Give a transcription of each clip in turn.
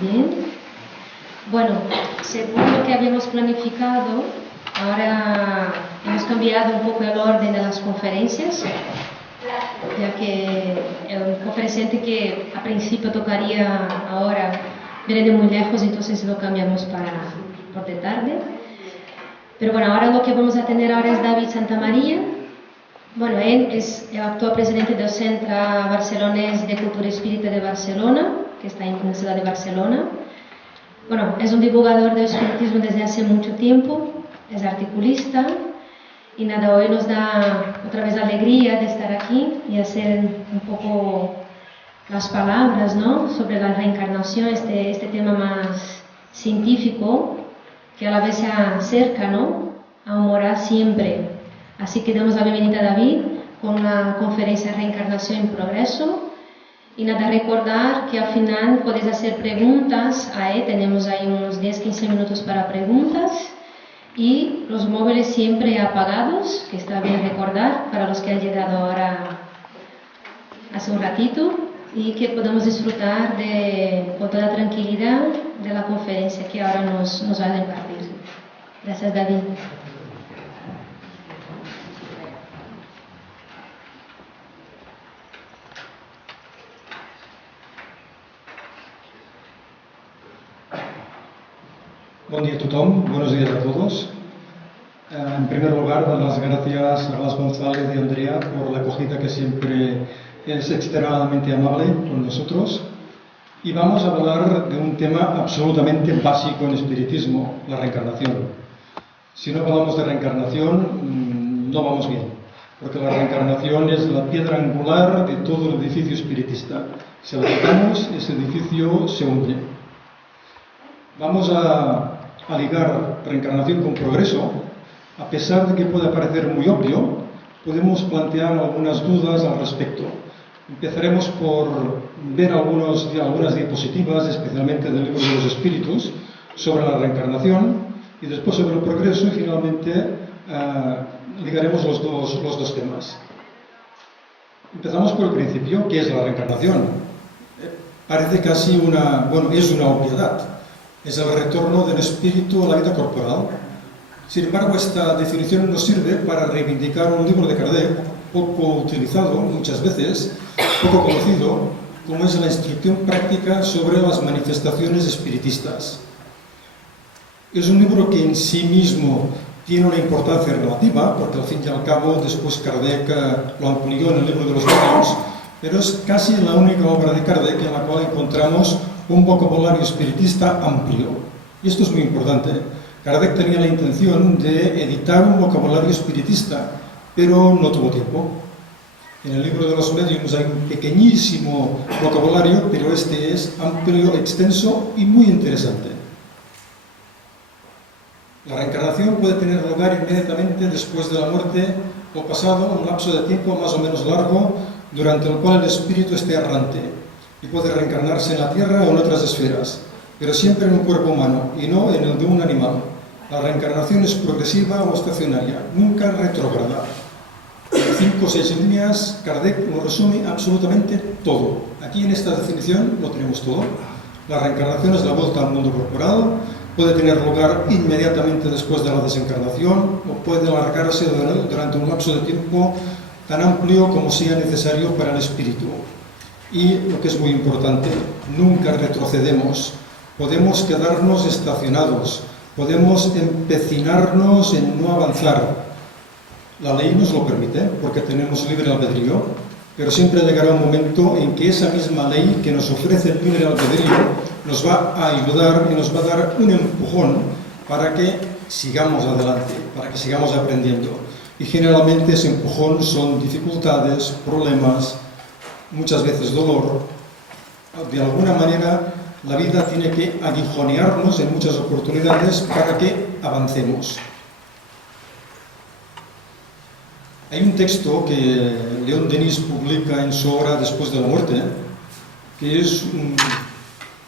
Bien. Bueno, según lo que habíamos planificado, ahora hemos cambiado un poco el orden de las conferencias, ya que el conferenciante que a principio tocaría ahora viene de muy lejos, entonces lo cambiamos por de tarde. Pero bueno, ahora lo que vamos a tener ahora es David Santamaría. Bueno, él es el actual presidente del Centro Barcelonés de Cultura Espírita de Barcelona, que está en la ciudad de Barcelona. Bueno, es un divulgador del espiritismo desde hace mucho tiempo, es articulista y nada, hoy nos da otra vez la alegría de estar aquí y hacer un poco las palabras, ¿no?, sobre la reencarnación, este tema más científico que a la vez se acerca, ¿no?, a un moral siempre. Así que damos la bienvenida a David con la conferencia Reencarnación en Progreso. Y nada, recordar que al final podéis hacer preguntas a él, tenemos ahí unos 10-15 minutos para preguntas y los móviles siempre apagados, que está bien recordar para los que han llegado ahora hace un ratito, y que podamos disfrutar con toda tranquilidad de la conferencia que ahora nos va a impartir. Gracias, David. Bon dia a tothom, buenos días a todos. En primer lugar, dar las gracias a Blas González y Andrea por la acogida que siempre es extremadamente amable con nosotros. Y vamos a hablar de un tema absolutamente básico en espiritismo, la reencarnación. Si no hablamos de reencarnación, no vamos bien, porque la reencarnación es la piedra angular de todo el edificio espiritista. Si la quitamos, ese edificio se hunde. Vamos a ligar reencarnación con progreso. A pesar de que pueda parecer muy obvio, podemos plantear algunas dudas al respecto. Empezaremos por ver algunas diapositivas, especialmente del libro de los espíritus, sobre la reencarnación, y después sobre el progreso, y finalmente ligaremos los dos temas. Empezamos por el principio, ¿qué es la reencarnación? Parece casi es una obviedad. Es el retorno del espíritu a la vida corporal. Sin embargo, esta definición nos sirve para reivindicar un libro de Kardec, poco utilizado muchas veces, poco conocido, como es la instrucción práctica sobre las manifestaciones espiritistas. Es un libro que en sí mismo tiene una importancia relativa, porque al fin y al cabo después Kardec lo amplió en el libro de los medios, pero es casi la única obra de Kardec en la cual encontramos un vocabulario espiritista amplio. Y esto es muy importante. Kardec tenía la intención de editar un vocabulario espiritista, pero no tuvo tiempo. En el libro de los medios hay un pequeñísimo vocabulario, pero este es amplio, extenso y muy interesante. La reencarnación puede tener lugar inmediatamente después de la muerte o pasado un lapso de tiempo más o menos largo, durante el cual el espíritu esté errante y puede reencarnarse en la tierra o en otras esferas, pero siempre en un cuerpo humano y no en el de un animal. La reencarnación es progresiva o estacionaria, nunca retrógrada. En 5 o 6 líneas, Kardec lo resume absolutamente todo. Aquí en esta definición lo tenemos todo. La reencarnación es la vuelta al mundo corporal, puede tener lugar inmediatamente después de la desencarnación o puede alargarse durante un lapso de tiempo tan amplio como sea necesario para el espíritu. Y lo que es muy importante, nunca retrocedemos, podemos quedarnos estacionados, podemos empecinarnos en no avanzar. La ley nos lo permite, porque tenemos libre albedrío, pero siempre llegará un momento en que esa misma ley que nos ofrece el libre albedrío nos va a ayudar y nos va a dar un empujón para que sigamos adelante, para que sigamos aprendiendo. Y generalmente ese empujón son dificultades, problemas, muchas veces dolor. De alguna manera la vida tiene que aguijonearnos en muchas oportunidades para que avancemos. Hay un texto que León Denis publica en su obra Después de la muerte, que es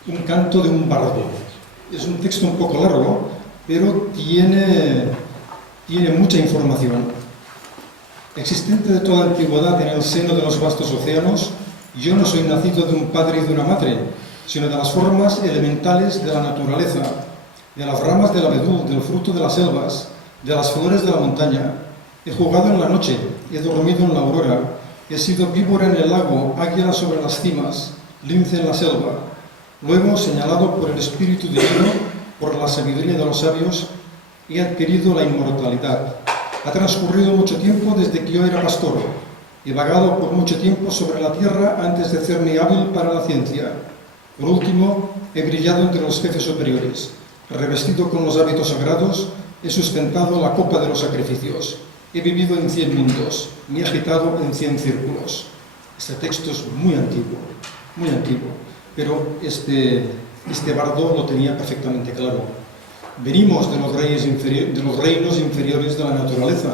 un canto de un bardo. Es un texto un poco largo, pero tiene mucha información. Existente de toda antigüedad en el seno de los vastos océanos, yo no soy nacido de un padre y de una madre, sino de las formas elementales de la naturaleza, de las ramas del abedul, del fruto de las selvas, de las flores de la montaña. He jugado en la noche, he dormido en la aurora, he sido víbora en el lago, águila sobre las cimas, lince en la selva. Luego, señalado por el Espíritu Divino, por la sabiduría de los sabios, he adquirido la inmortalidad. Ha transcurrido mucho tiempo desde que yo era pastor. He vagado por mucho tiempo sobre la tierra antes de hacerme hábil para la ciencia. Por último, he brillado entre los jefes superiores. Revestido con los hábitos sagrados, he sustentado la copa de los sacrificios. He vivido en 100 mundos, me he agitado en 100 círculos. Este texto es muy antiguo, pero este bardo lo tenía perfectamente claro. Venimos de los reinos inferiores de la naturaleza.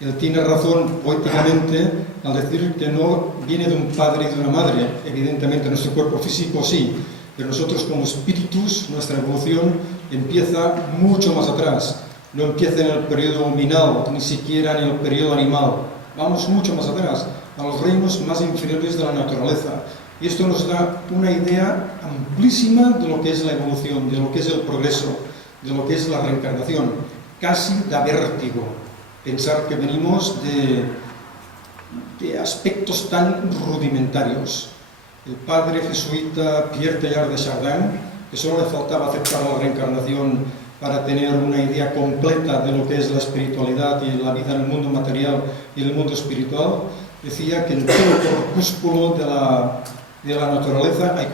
Él tiene razón poéticamente al decir que no viene de un padre y de una madre. Evidentemente nuestro cuerpo físico sí, pero nosotros como espíritus, nuestra evolución empieza mucho más atrás. No empieza en el periodo hominal, ni siquiera en el periodo animal. Vamos mucho más atrás, a los reinos más inferiores de la naturaleza. Y esto nos da una idea amplísima de lo que es la evolución, de lo que es el progreso, de lo que es la reencarnación. Casi da vértigo pensar que venimos de aspectos tan rudimentarios. El padre jesuita Pierre Teilhard de Chardin, que solo le faltaba aceptar la reencarnación para tener una idea completa de lo que es la espiritualidad y la vida en el mundo material y en el mundo espiritual, decía que en todo el corpúsculo de la naturaleza hay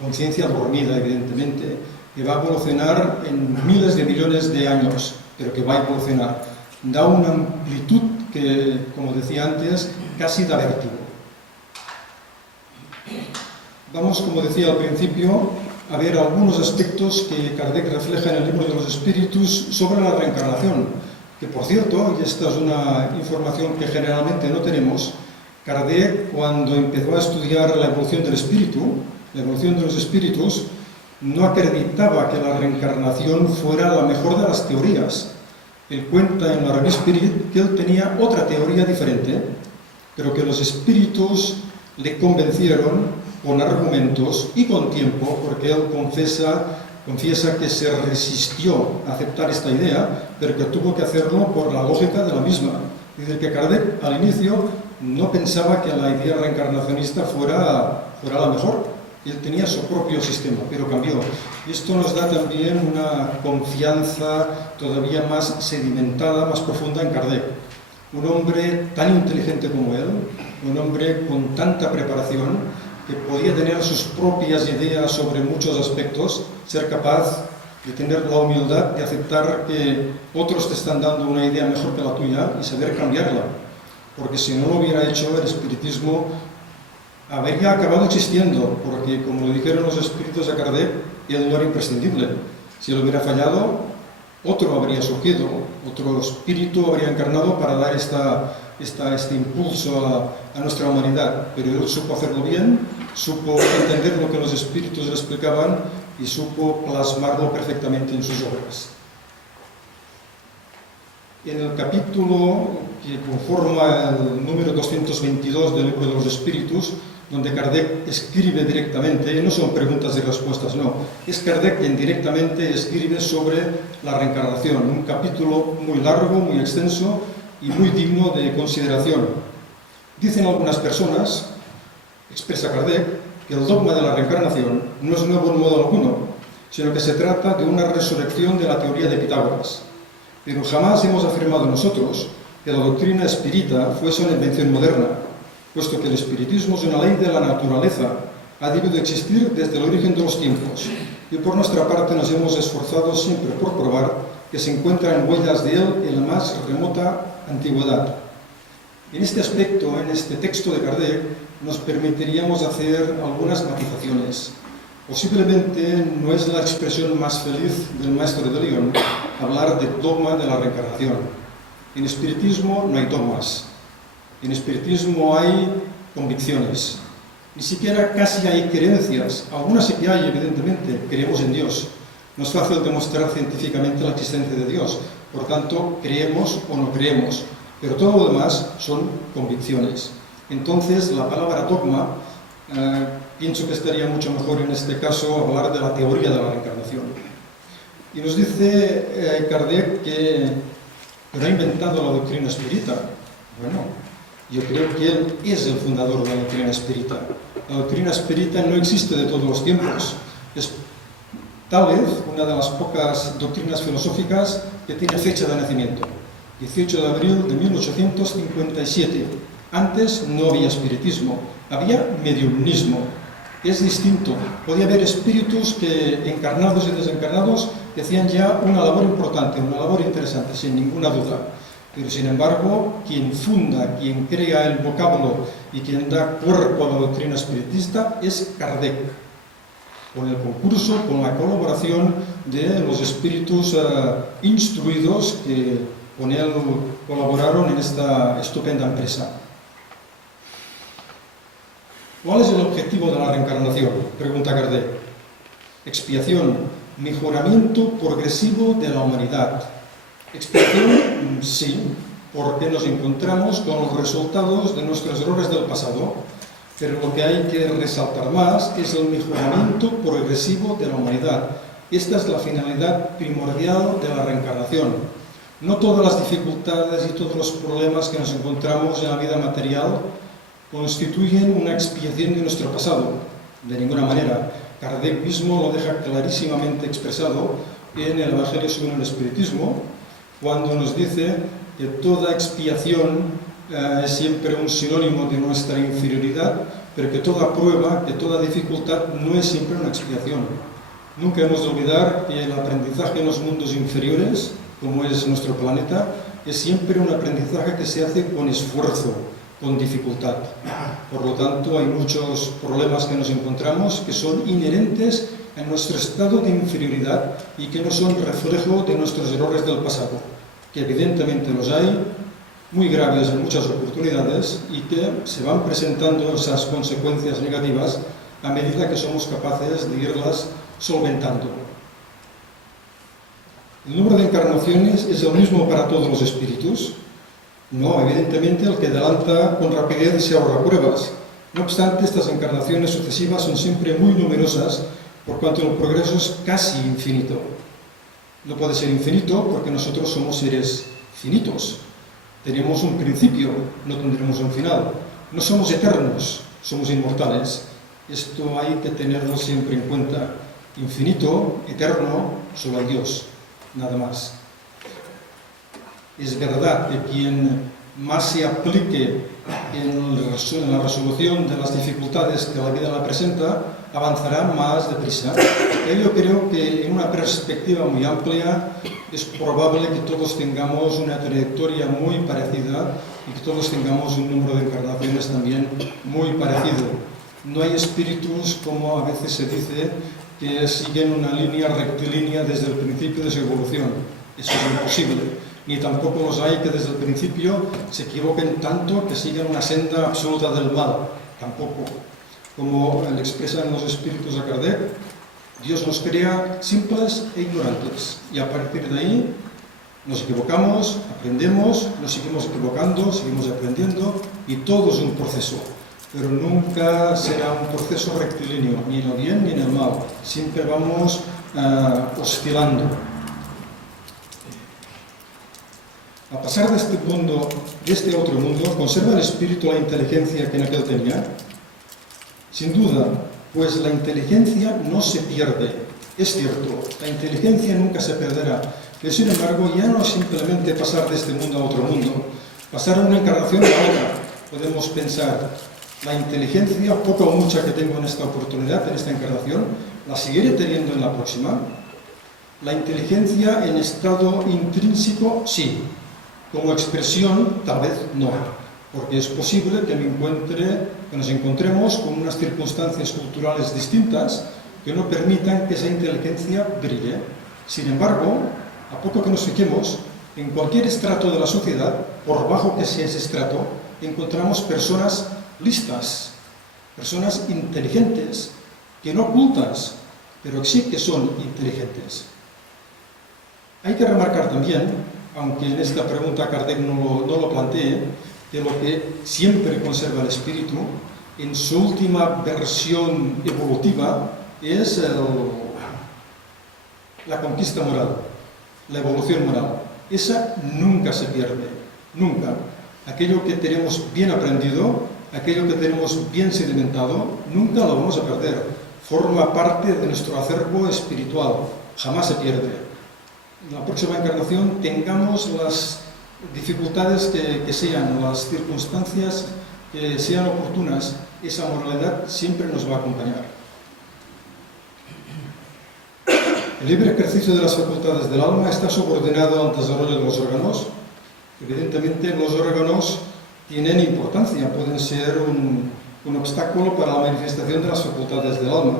conciencia dormida, evidentemente, que va a evolucionar en miles de millones de años, pero que va a evolucionar. Da una amplitud que, como decía antes, casi da vértigo. Vamos, como decía al principio, a ver algunos aspectos que Kardec refleja en el libro de los espíritus sobre la reencarnación, que por cierto, y esta es una información que generalmente no tenemos, Kardec, cuando empezó a estudiar la evolución del espíritu, la evolución de los espíritus, no acreditaba que la reencarnación fuera la mejor de las teorías. Él cuenta en la Revue Spirit que él tenía otra teoría diferente, pero que los espíritus le convencieron con argumentos y con tiempo, porque él confiesa que se resistió a aceptar esta idea, pero que tuvo que hacerlo por la lógica de la misma. Dice que Kardec al inicio no pensaba que la idea reencarnacionista fuera la mejor. Él tenía su propio sistema, pero cambió. Y esto nos da también una confianza todavía más sedimentada, más profunda en Kardec. Un hombre tan inteligente como él, un hombre con tanta preparación, que podía tener sus propias ideas sobre muchos aspectos, ser capaz de tener la humildad de aceptar que otros te están dando una idea mejor que la tuya y saber cambiarla. Porque si no lo hubiera hecho, el espiritismo habría acabado existiendo, porque como lo dijeron los espíritus de Kardec, él no era imprescindible. Si él hubiera fallado, otro habría surgido, otro espíritu habría encarnado para dar este impulso a nuestra humanidad. Pero él supo hacerlo bien, supo entender lo que los espíritus le explicaban y supo plasmarlo perfectamente en sus obras. En el capítulo que conforma el número 222 del libro de los espíritus, donde Kardec escribe directamente, no son preguntas y respuestas, no, es Kardec quien directamente escribe sobre la reencarnación, un capítulo muy largo, muy extenso y muy digno de consideración. Dicen algunas personas, expresa Kardec, que el dogma de la reencarnación no es nuevo en modo alguno, sino que se trata de una resurrección de la teoría de Pitágoras. Pero jamás hemos afirmado nosotros que la doctrina espírita fuese una invención moderna, puesto que el espiritismo es una ley de la naturaleza, ha debido existir desde el origen de los tiempos, y por nuestra parte nos hemos esforzado siempre por probar que se encuentran huellas de él en la más remota antigüedad. En este aspecto, en este texto de Kardec, nos permitiríamos hacer algunas matizaciones. Posiblemente no es la expresión más feliz del maestro de Lyon hablar del dogma de la reencarnación. En espiritismo no hay dogmas. En espiritismo hay convicciones. Ni siquiera casi hay creencias. Algunas sí que hay, evidentemente. Creemos en Dios. No es fácil demostrar científicamente la existencia de Dios. Por tanto, creemos o no creemos. Pero todo lo demás son convicciones. Entonces, la palabra dogma pienso que estaría mucho mejor en este caso hablar de la teoría de la reencarnación. Y nos dice Kardec que ha inventado la doctrina espírita. Bueno, yo creo que él es el fundador de la doctrina espírita. La doctrina espírita no existe de todos los tiempos. Es tal vez una de las pocas doctrinas filosóficas que tiene fecha de nacimiento. 18 de abril de 1857. Antes no había espiritismo, había mediumismo. Es distinto. Podía haber espíritus que, encarnados y desencarnados, que hacían ya una labor importante, una labor interesante, sin ninguna duda. Pero, sin embargo, quien funda, quien crea el vocablo y quien da cuerpo a la doctrina espiritista es Kardec, con el concurso, con la colaboración de los espíritus instruidos que con él colaboraron en esta estupenda empresa. ¿Cuál es el objetivo de la reencarnación?, pregunta Kardec. Expiación, mejoramiento progresivo de la humanidad. Expiación, sí, porque nos encontramos con los resultados de nuestros errores del pasado, pero lo que hay que resaltar más es el mejoramiento progresivo de la humanidad. Esta es la finalidad primordial de la reencarnación. No todas las dificultades y todos los problemas que nos encontramos en la vida material constituyen una expiación de nuestro pasado. De ninguna manera. Kardec mismo lo deja clarísimamente expresado en el Evangelio según el Espiritismo, cuando nos dice que toda expiación es siempre un sinónimo de nuestra inferioridad, pero que toda prueba, que toda dificultad no es siempre una expiación. Nunca hemos de olvidar que el aprendizaje en los mundos inferiores, como es nuestro planeta, es siempre un aprendizaje que se hace con esfuerzo, con dificultad. Por lo tanto, hay muchos problemas que nos encontramos que son inherentes a nuestro estado de inferioridad y que no son reflejo de nuestros errores del pasado, que evidentemente los hay, muy graves en muchas oportunidades, y que se van presentando esas consecuencias negativas a medida que somos capaces de irlas solventando. ¿El número de encarnaciones es el mismo para todos los espíritus? No, evidentemente el que adelanta con rapidez se ahorra pruebas. No obstante, estas encarnaciones sucesivas son siempre muy numerosas, por cuanto el progreso es casi infinito. No puede ser infinito porque nosotros somos seres finitos. Tenemos un principio, no tendremos un final. No somos eternos, somos inmortales. Esto hay que tenerlo siempre en cuenta. Infinito, eterno, solo hay Dios, nada más. Es verdad que quien más se aplique en la resolución de las dificultades que la vida la presenta, avanzará más deprisa. Yo creo que en una perspectiva muy amplia es probable que todos tengamos una trayectoria muy parecida y que todos tengamos un número de encarnaciones también muy parecido. No hay espíritus, como a veces se dice, que siguen una línea rectilínea desde el principio de su evolución. Eso es imposible. Ni tampoco los hay que desde el principio se equivoquen tanto que sigan una senda absoluta del mal. Tampoco. Como le expresan los espíritus a Kardec, Dios nos crea simples e ignorantes. Y a partir de ahí nos equivocamos, aprendemos, nos seguimos equivocando, seguimos aprendiendo, y todo es un proceso. Pero nunca será un proceso rectilíneo, ni en el bien ni en el mal. Siempre vamos oscilando. A pasar de este mundo, de este otro mundo, ¿conserva el espíritu la inteligencia que en aquel tenía? Sin duda, pues la inteligencia no se pierde. Es cierto, la inteligencia nunca se perderá, pero sin embargo ya no es simplemente pasar de este mundo a otro mundo, pasar de una encarnación a otra. Podemos pensar, la inteligencia, poca o mucha que tengo en esta oportunidad, en esta encarnación, ¿la seguiré teniendo en la próxima? La inteligencia en estado intrínseco, sí. Como expresión, tal vez no, porque es posible que nos encontremos con unas circunstancias culturales distintas que no permitan que esa inteligencia brille. Sin embargo, a poco que nos fijemos, en cualquier estrato de la sociedad, por bajo que sea ese estrato, encontramos personas listas, personas inteligentes, que no ocultas, pero sí que son inteligentes. Hay que remarcar también, aunque en esta pregunta Kardec no lo plantee, que lo que siempre conserva el espíritu en su última versión evolutiva es la conquista moral, la evolución moral. Esa nunca se pierde, nunca. Aquello que tenemos bien aprendido, aquello que tenemos bien sedimentado, nunca lo vamos a perder. Forma parte de nuestro acervo espiritual, jamás se pierde. En la próxima encarnación tengamos las dificultades que sean, las circunstancias que sean oportunas, esa moralidad siempre nos va a acompañar. El libre ejercicio de las facultades del alma está subordinado al desarrollo de los órganos. Evidentemente, los órganos tienen importancia, pueden ser un obstáculo para la manifestación de las facultades del alma.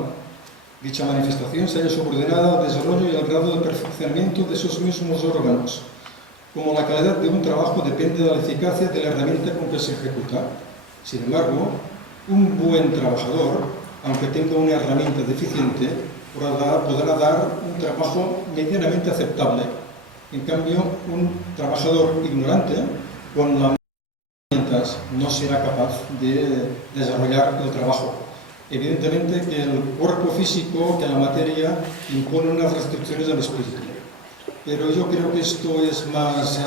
Dicha manifestación se halla subordinada al desarrollo y al grado de perfeccionamiento de esos mismos órganos. Como la calidad de un trabajo depende de la eficacia de la herramienta con que se ejecuta. Sin embargo, un buen trabajador, aunque tenga una herramienta deficiente, podrá dar un trabajo medianamente aceptable. En cambio, un trabajador ignorante, con las herramientas, no será capaz de desarrollar el trabajo. Evidentemente que el cuerpo físico, que la materia, impone unas restricciones al espíritu. Pero yo creo que esto es más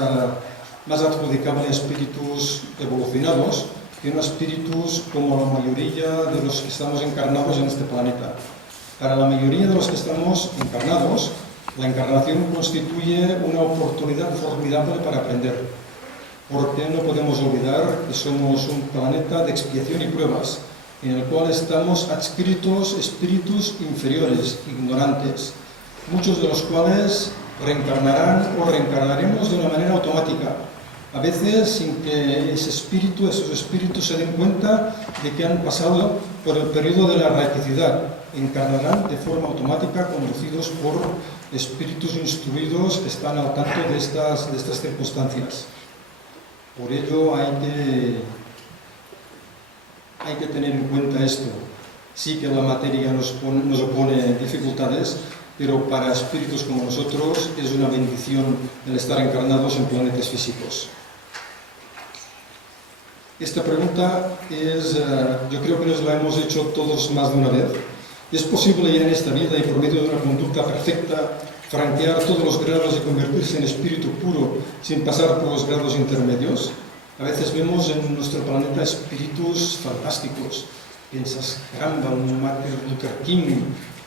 adjudicable a espíritus evolucionados que a espíritus como la mayoría de los que estamos encarnados en este planeta. Para la mayoría de los que estamos encarnados, la encarnación constituye una oportunidad formidable para aprender, porque no podemos olvidar que somos un planeta de expiación y pruebas, en el cual estamos adscritos espíritus inferiores, ignorantes, muchos de los cuales reencarnarán o reencarnaremos de una manera automática, a veces sin que esos espíritus se den cuenta de que han pasado por el periodo de la erraticidad. Encarnarán de forma automática, conducidos por espíritus instruidos que están al tanto de estas circunstancias. Por ello hay que tener en cuenta esto. Sí que la materia nos opone dificultades, pero para espíritus como nosotros es una bendición el estar encarnados en planetas físicos. Esta pregunta yo creo que nos la hemos hecho todos más de una vez. ¿Es posible ya en esta vida y por medio de una conducta perfecta franquear todos los grados y convertirse en espíritu puro sin pasar por los grados intermedios? A veces vemos en nuestro planeta espíritus fantásticos. Piensas, caramba, un Martin Luther King,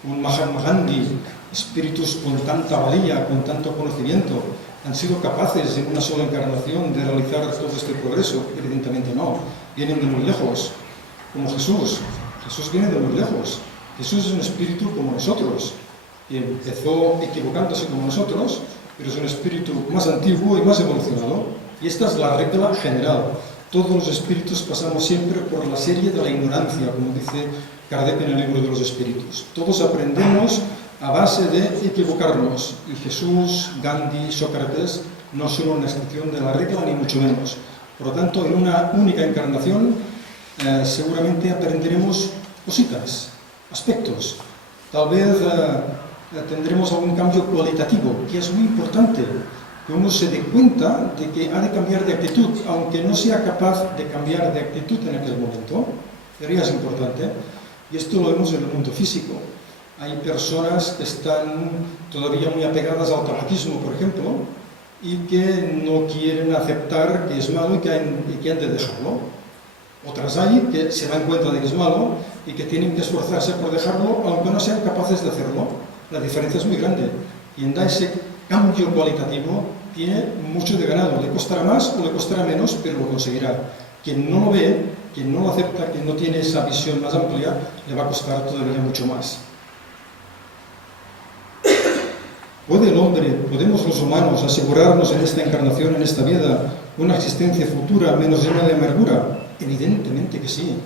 un Mahatma Gandhi, espíritus con tanta valía, con tanto conocimiento. ¿Han sido capaces en una sola encarnación de realizar todo este progreso? Evidentemente no. Vienen de muy lejos, como Jesús. Jesús viene de muy lejos. Jesús es un espíritu como nosotros, que empezó equivocándose como nosotros, pero es un espíritu más antiguo y más evolucionado. Y esta es la regla general. Todos los espíritus pasamos siempre por la serie de la ignorancia, como dice Kardec en el libro de los espíritus. Todos aprendemos a base de equivocarnos. Y Jesús, Gandhi, Sócrates no son una excepción de la regla, ni mucho menos. Por lo tanto, en una única encarnación seguramente aprenderemos cositas, aspectos. Tal vez tendremos algún cambio cualitativo, que es muy importante, que uno se dé cuenta de que ha de cambiar de actitud, aunque no sea capaz de cambiar de actitud en aquel momento. Pero ya es importante. Y esto lo vemos en el mundo físico. Hay personas que están todavía muy apegadas al tabaquismo, por ejemplo, y que no quieren aceptar que es malo y que han de dejarlo. Otras hay que se dan cuenta de que es malo y que tienen que esforzarse por dejarlo, aunque no sean capaces de hacerlo. La diferencia es muy grande. Quien da ese cambio cualitativo tiene mucho de ganado. Le costará más o le costará menos, pero lo conseguirá. Quien no lo ve, quien no lo acepta, quien no tiene esa visión más amplia, le va a costar todavía mucho más. ¿Puede el hombre, podemos los humanos, asegurarnos en esta encarnación, en esta vida, una existencia futura menos llena de amargura? Evidentemente que sí.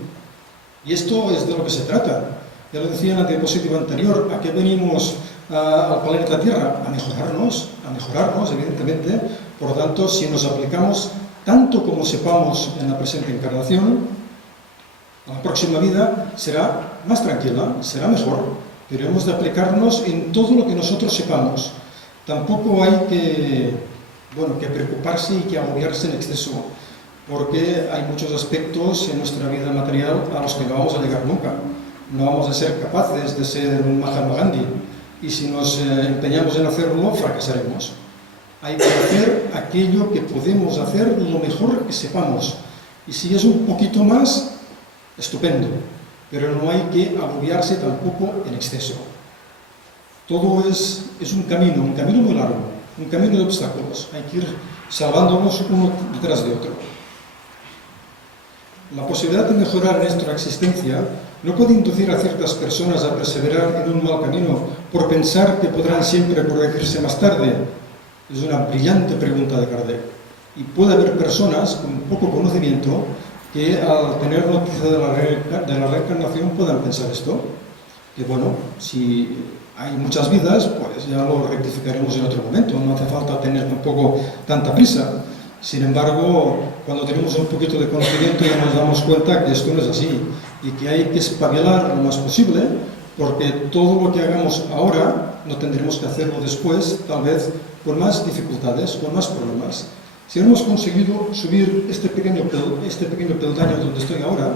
Y esto es de lo que se trata. Ya lo decía en la diapositiva anterior, ¿a qué venimos al planeta Tierra? A mejorarnos, evidentemente. Por lo tanto, si nos aplicamos tanto como sepamos en la presente encarnación, la próxima vida será más tranquila, será mejor. Pero hemos de aplicarnos en todo lo que nosotros sepamos. Tampoco hay que preocuparse y que agobiarse en exceso, porque hay muchos aspectos en nuestra vida material a los que no vamos a llegar nunca. No vamos a ser capaces de ser un Mahatma Gandhi, y si nos empeñamos en hacerlo, fracasaremos. Hay que hacer aquello que podemos hacer lo mejor que sepamos, y si es un poquito más, estupendo, pero no hay que agobiarse tampoco en exceso. Todo es un camino muy largo, un camino de obstáculos. Hay que ir salvándonos uno detrás de otro. La posibilidad de mejorar nuestra existencia no puede inducir a ciertas personas a perseverar en un mal camino por pensar que podrán siempre corregirse más tarde. Es una brillante pregunta de Kardec. Y puede haber personas con poco conocimiento que al tener noticia de la reencarnación puedan pensar esto. Que bueno, si hay muchas vidas, pues ya lo rectificaremos en otro momento. No hace falta tener tampoco tanta prisa. Sin embargo, cuando tenemos un poquito de conocimiento ya nos damos cuenta que esto no es así y que hay que espabilar lo más posible, porque todo lo que hagamos ahora no tendremos que hacerlo después, tal vez con más dificultades, con más problemas. Si hemos conseguido subir este pequeño peldaño donde estoy ahora,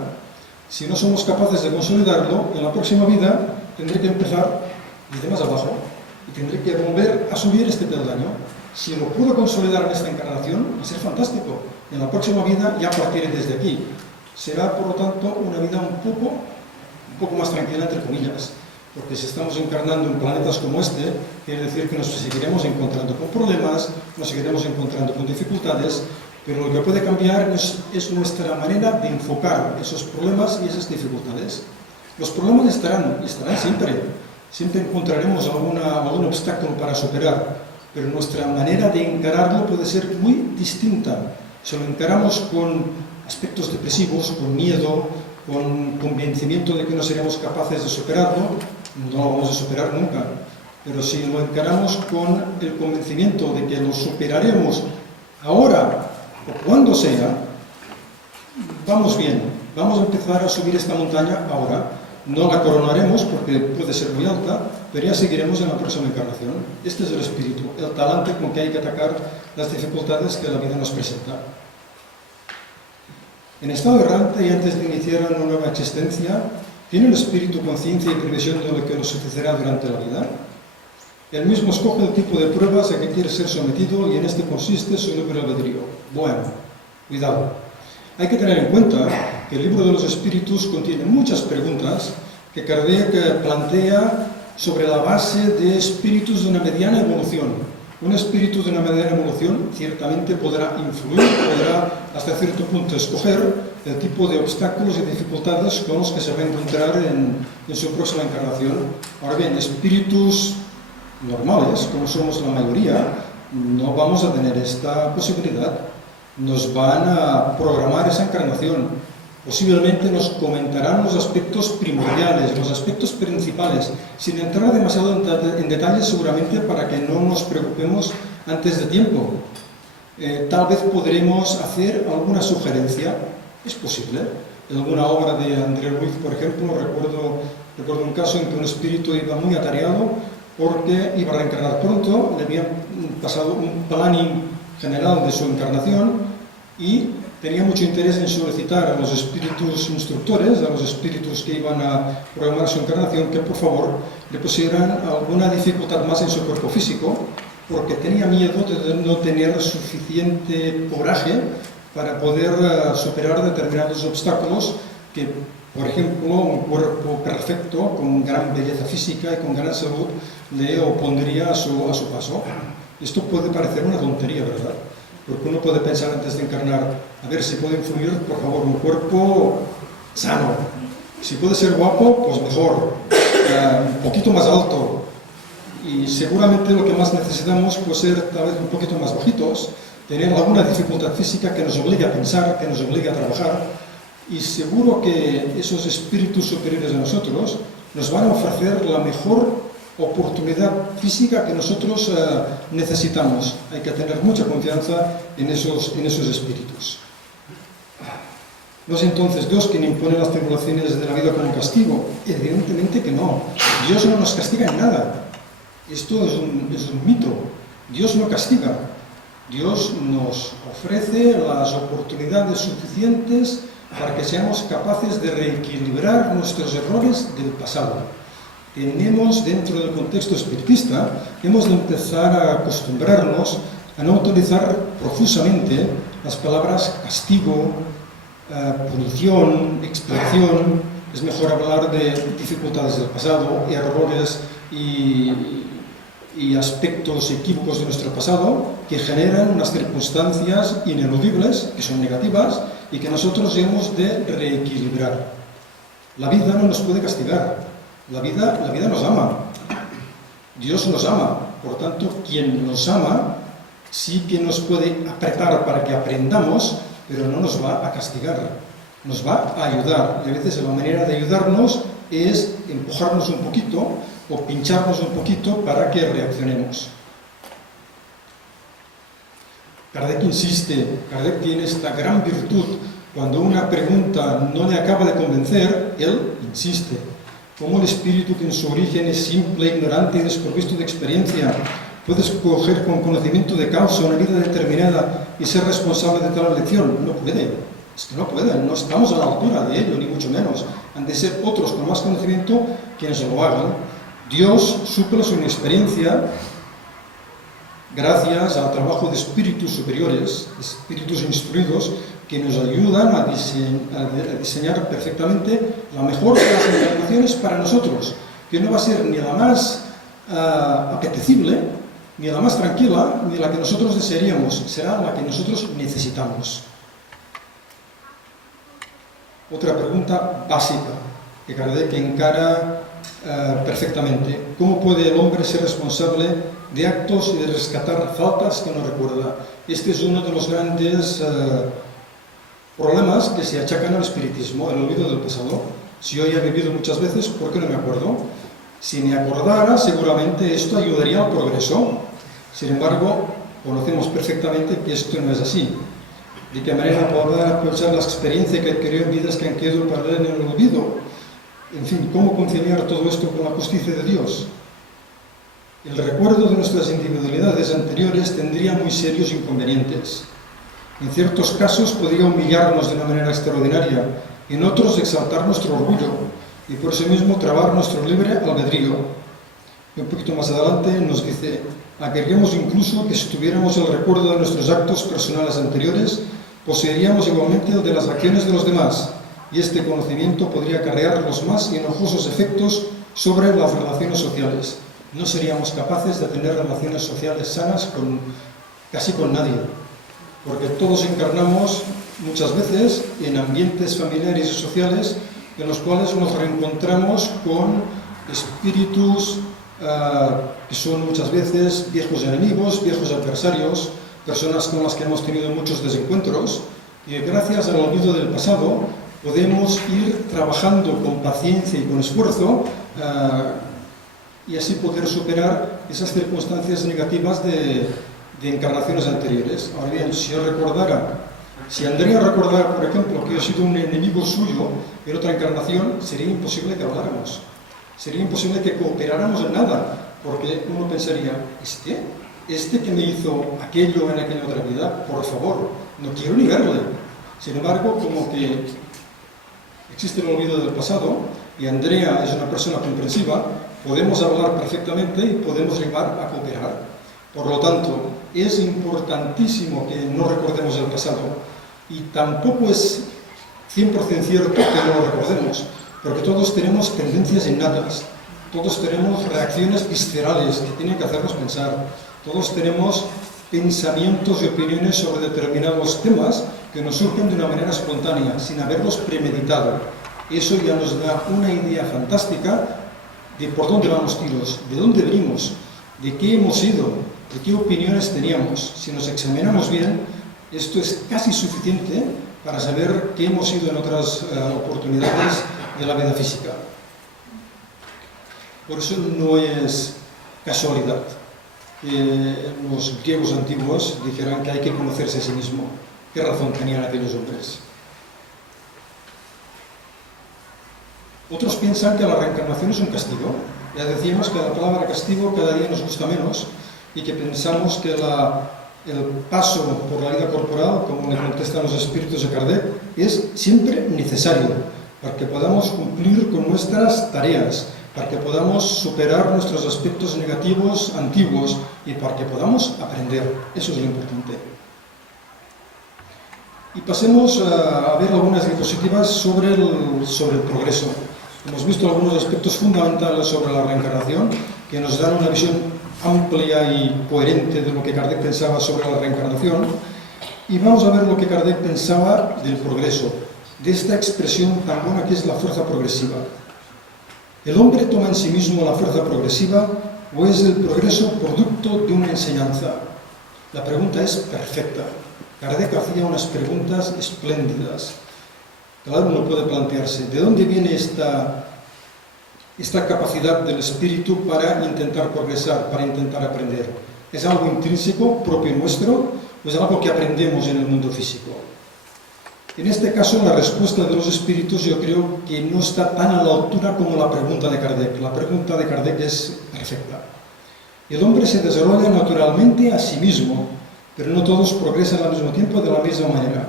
si no somos capaces de consolidarlo, en la próxima vida tendré que empezar desde más abajo y tendré que volver a subir este peldaño. Si lo puedo consolidar en esta encarnación, va a ser fantástico. En la próxima vida ya partiré desde aquí. Será, por lo tanto, una vida un poco más tranquila, entre comillas. Porque si estamos encarnando en planetas como este, quiere decir que nos seguiremos encontrando con problemas, nos seguiremos encontrando con dificultades, pero lo que puede cambiar es nuestra manera de enfocar esos problemas y esas dificultades. Los problemas estarán siempre. Siempre encontraremos algún obstáculo para superar. Pero nuestra manera de encararlo puede ser muy distinta. Si lo encaramos con aspectos depresivos, con miedo, con convencimiento de que no seremos capaces de superarlo, no lo vamos a superar nunca. Pero si lo encaramos con el convencimiento de que lo superaremos ahora o cuando sea, vamos bien, vamos a empezar a subir esta montaña ahora. No la coronaremos porque puede ser muy alta, pero ya seguiremos en la próxima encarnación. Este es el espíritu, el talante con que hay que atacar las dificultades que la vida nos presenta. En estado errante y antes de iniciar una nueva existencia, ¿tiene el espíritu conciencia y previsión de lo que nos sucederá durante la vida? Él mismo escoge el tipo de pruebas a que quiere ser sometido y en este consiste su libre albedrío. Bueno, cuidado. Hay que tener en cuenta que el libro de los espíritus contiene muchas preguntas que Kardec plantea sobre la base de espíritus de una mediana evolución. Un espíritu de una mediana evolución ciertamente podrá influir, podrá hasta cierto punto escoger el tipo de obstáculos y dificultades con los que se va a encontrar en su próxima encarnación. Ahora bien, espíritus normales, como somos la mayoría, no vamos a tener esta posibilidad. Nos van a programar esa encarnación. Posiblemente nos comentarán los aspectos primordiales, los aspectos principales, sin entrar demasiado en detalles seguramente para que no nos preocupemos antes de tiempo. Tal vez podremos hacer alguna sugerencia, es posible. En alguna obra de André Luiz, por ejemplo, recuerdo un caso en que un espíritu iba muy atareado porque iba a reencarnar pronto, le habían pasado un planning general de su encarnación y tenía mucho interés en solicitar a los espíritus instructores, a los espíritus que iban a programar su encarnación, que por favor le pusieran alguna dificultad más en su cuerpo físico, porque tenía miedo de no tener suficiente coraje para poder superar determinados obstáculos que, por ejemplo, un cuerpo perfecto, con gran belleza física y con gran salud, le opondría a su paso. Esto puede parecer una tontería, ¿verdad? Porque uno puede pensar antes de encarnar, a ver si puede influir, por favor, un cuerpo sano. Si puede ser guapo, pues mejor, un poquito más alto. Y seguramente lo que más necesitamos puede ser tal vez un poquito más bajitos, tener alguna dificultad física que nos obligue a pensar, que nos obligue a trabajar. Y seguro que esos espíritus superiores a nosotros nos van a ofrecer la mejor oportunidad física que nosotros necesitamos. Hay que tener mucha confianza en esos espíritus. ¿No es entonces Dios quien impone las tribulaciones de la vida como castigo? Evidentemente que no. Dios no nos castiga en nada. Esto es un mito. Dios no castiga. Dios nos ofrece las oportunidades suficientes para que seamos capaces de reequilibrar nuestros errores del pasado. Tenemos, dentro del contexto espiritista, hemos de empezar a acostumbrarnos a no utilizar profusamente las palabras castigo, punición, expiación. Es mejor hablar de dificultades del pasado, errores y aspectos equívocos de nuestro pasado que generan unas circunstancias ineludibles, que son negativas, y que nosotros hemos de reequilibrar. La vida no nos puede castigar, la vida nos ama, Dios nos ama, por tanto, quien nos ama sí que nos puede apretar para que aprendamos, pero no nos va a castigar, nos va a ayudar, y a veces la manera de ayudarnos es empujarnos un poquito o pincharnos un poquito para que reaccionemos. Kardec insiste, Kardec tiene esta gran virtud. Cuando una pregunta no le acaba de convencer, él insiste. Como el espíritu que en su origen es simple, ignorante y desprovisto de experiencia, puede escoger con conocimiento de causa una vida determinada y ser responsable de tal elección. No puede, es que no puede, no estamos a la altura de ello, ni mucho menos. Han de ser otros con más conocimiento quienes lo hagan. Dios suple su inexperiencia gracias al trabajo de espíritus superiores, espíritus instruidos, que nos ayudan a diseñar perfectamente la mejor de las encarnaciones para nosotros, que no va a ser ni la más apetecible, ni la más tranquila, ni la que nosotros desearíamos, será la que nosotros necesitamos. Otra pregunta básica que Kardec encara perfectamente. ¿Cómo puede el hombre ser responsable de actos y de rescatar faltas que no recuerda? Este es uno de los grandes problemas que se achacan al espiritismo, el olvido del pasado. Si yo ya he vivido muchas veces, ¿por qué no me acuerdo? Si me acordara, seguramente esto ayudaría al progreso. Sin embargo, conocemos perfectamente que esto no es así. ¿De qué manera poder aprovechar la experiencia que adquirió en vidas que han quedado perdidas en el olvido? En fin, ¿cómo conciliar todo esto con la justicia de Dios? El recuerdo de nuestras individualidades anteriores tendría muy serios inconvenientes. En ciertos casos podría humillarnos de una manera extraordinaria, en otros exaltar nuestro orgullo y por eso mismo trabar nuestro libre albedrío. Y un poquito más adelante nos dice: querríamos incluso que si tuviéramos el recuerdo de nuestros actos personales anteriores, poseeríamos igualmente el de las acciones de los demás, y este conocimiento podría acarrear los más enojosos efectos sobre las relaciones sociales. No seríamos capaces de tener relaciones sociales sanas casi con nadie, porque todos encarnamos muchas veces en ambientes familiares y sociales en los cuales nos reencontramos con espíritus que son muchas veces viejos enemigos, viejos adversarios, personas con las que hemos tenido muchos desencuentros, y gracias al olvido del pasado podemos ir trabajando con paciencia y con esfuerzo y así poder superar esas circunstancias negativas de encarnaciones anteriores. Ahora bien, si Andrea recordara, por ejemplo, que yo he sido un enemigo suyo en otra encarnación, sería imposible que habláramos, sería imposible que cooperáramos en nada, porque uno pensaría: este que me hizo aquello en aquella otra vida, por favor, no quiero ni verle. Sin embargo, como que existe el olvido del pasado y Andrea es una persona comprensiva, podemos hablar perfectamente y podemos llegar a cooperar. Por lo tanto, es importantísimo que no recordemos el pasado, y tampoco es 100% cierto que no lo recordemos, porque todos tenemos tendencias innatas, todos tenemos reacciones viscerales que tienen que hacernos pensar, todos tenemos pensamientos y opiniones sobre determinados temas que nos surgen de una manera espontánea, sin haberlos premeditado. Eso ya nos da una idea fantástica de por dónde van los tiros, de dónde venimos, de qué hemos sido, de qué opiniones teníamos. Si nos examinamos bien, esto es casi suficiente para saber qué hemos sido en otras oportunidades de la vida física. Por eso no es casualidad que los griegos antiguos dijeran que hay que conocerse a sí mismo. ¿Qué razón tenían aquellos hombres? Otros piensan que la reencarnación es un castigo. Ya decíamos que la palabra castigo cada día nos gusta menos y que pensamos que la el paso por la vida corporal, como le contestan los espíritus de Kardec, es siempre necesario para que podamos cumplir con nuestras tareas, para que podamos superar nuestros aspectos negativos antiguos y para que podamos aprender. Eso es lo importante. Y pasemos a ver algunas diapositivas sobre el progreso. Hemos visto algunos aspectos fundamentales sobre la reencarnación que nos dan una visión amplia y coherente de lo que Kardec pensaba sobre la reencarnación, y vamos a ver lo que Kardec pensaba del progreso, de esta expresión tan buena que es la fuerza progresiva. ¿El hombre toma en sí mismo la fuerza progresiva o es el progreso producto de una enseñanza? La pregunta es perfecta. Kardec hacía unas preguntas espléndidas. Claro, uno puede plantearse, ¿de dónde viene esta capacidad del espíritu para intentar progresar, para intentar aprender? ¿Es algo intrínseco, propio nuestro, o es algo que aprendemos en el mundo físico? En este caso, la respuesta de los espíritus yo creo que no está tan a la altura como la pregunta de Kardec. La pregunta de Kardec es perfecta. El hombre se desarrolla naturalmente a sí mismo, pero no todos progresan al mismo tiempo de la misma manera.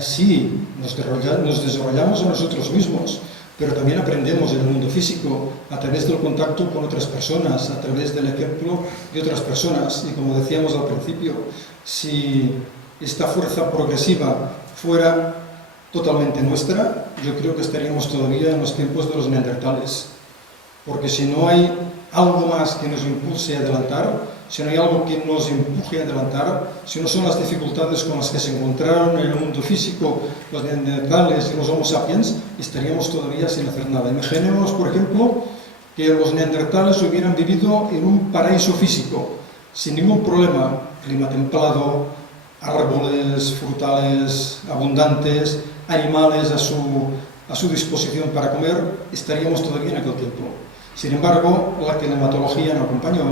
Sí, nos desarrollamos a nosotros mismos, pero también aprendemos en el mundo físico a través del contacto con otras personas, a través del ejemplo de otras personas. Y como decíamos al principio, si esta fuerza progresiva fuera totalmente nuestra, yo creo que estaríamos todavía en los tiempos de los neandertales. Porque si no hay algo más que nos impulse a adelantar, si no hay algo que nos empuje a adelantar, si no son las dificultades con las que se encontraron en el mundo físico los neandertales y los homo sapiens, estaríamos todavía sin hacer nada. Imaginemos, por ejemplo, que los neandertales hubieran vivido en un paraíso físico, sin ningún problema, clima templado, árboles frutales abundantes, animales a su disposición para comer, estaríamos todavía en aquel tiempo. Sin embargo, la climatología no acompañó,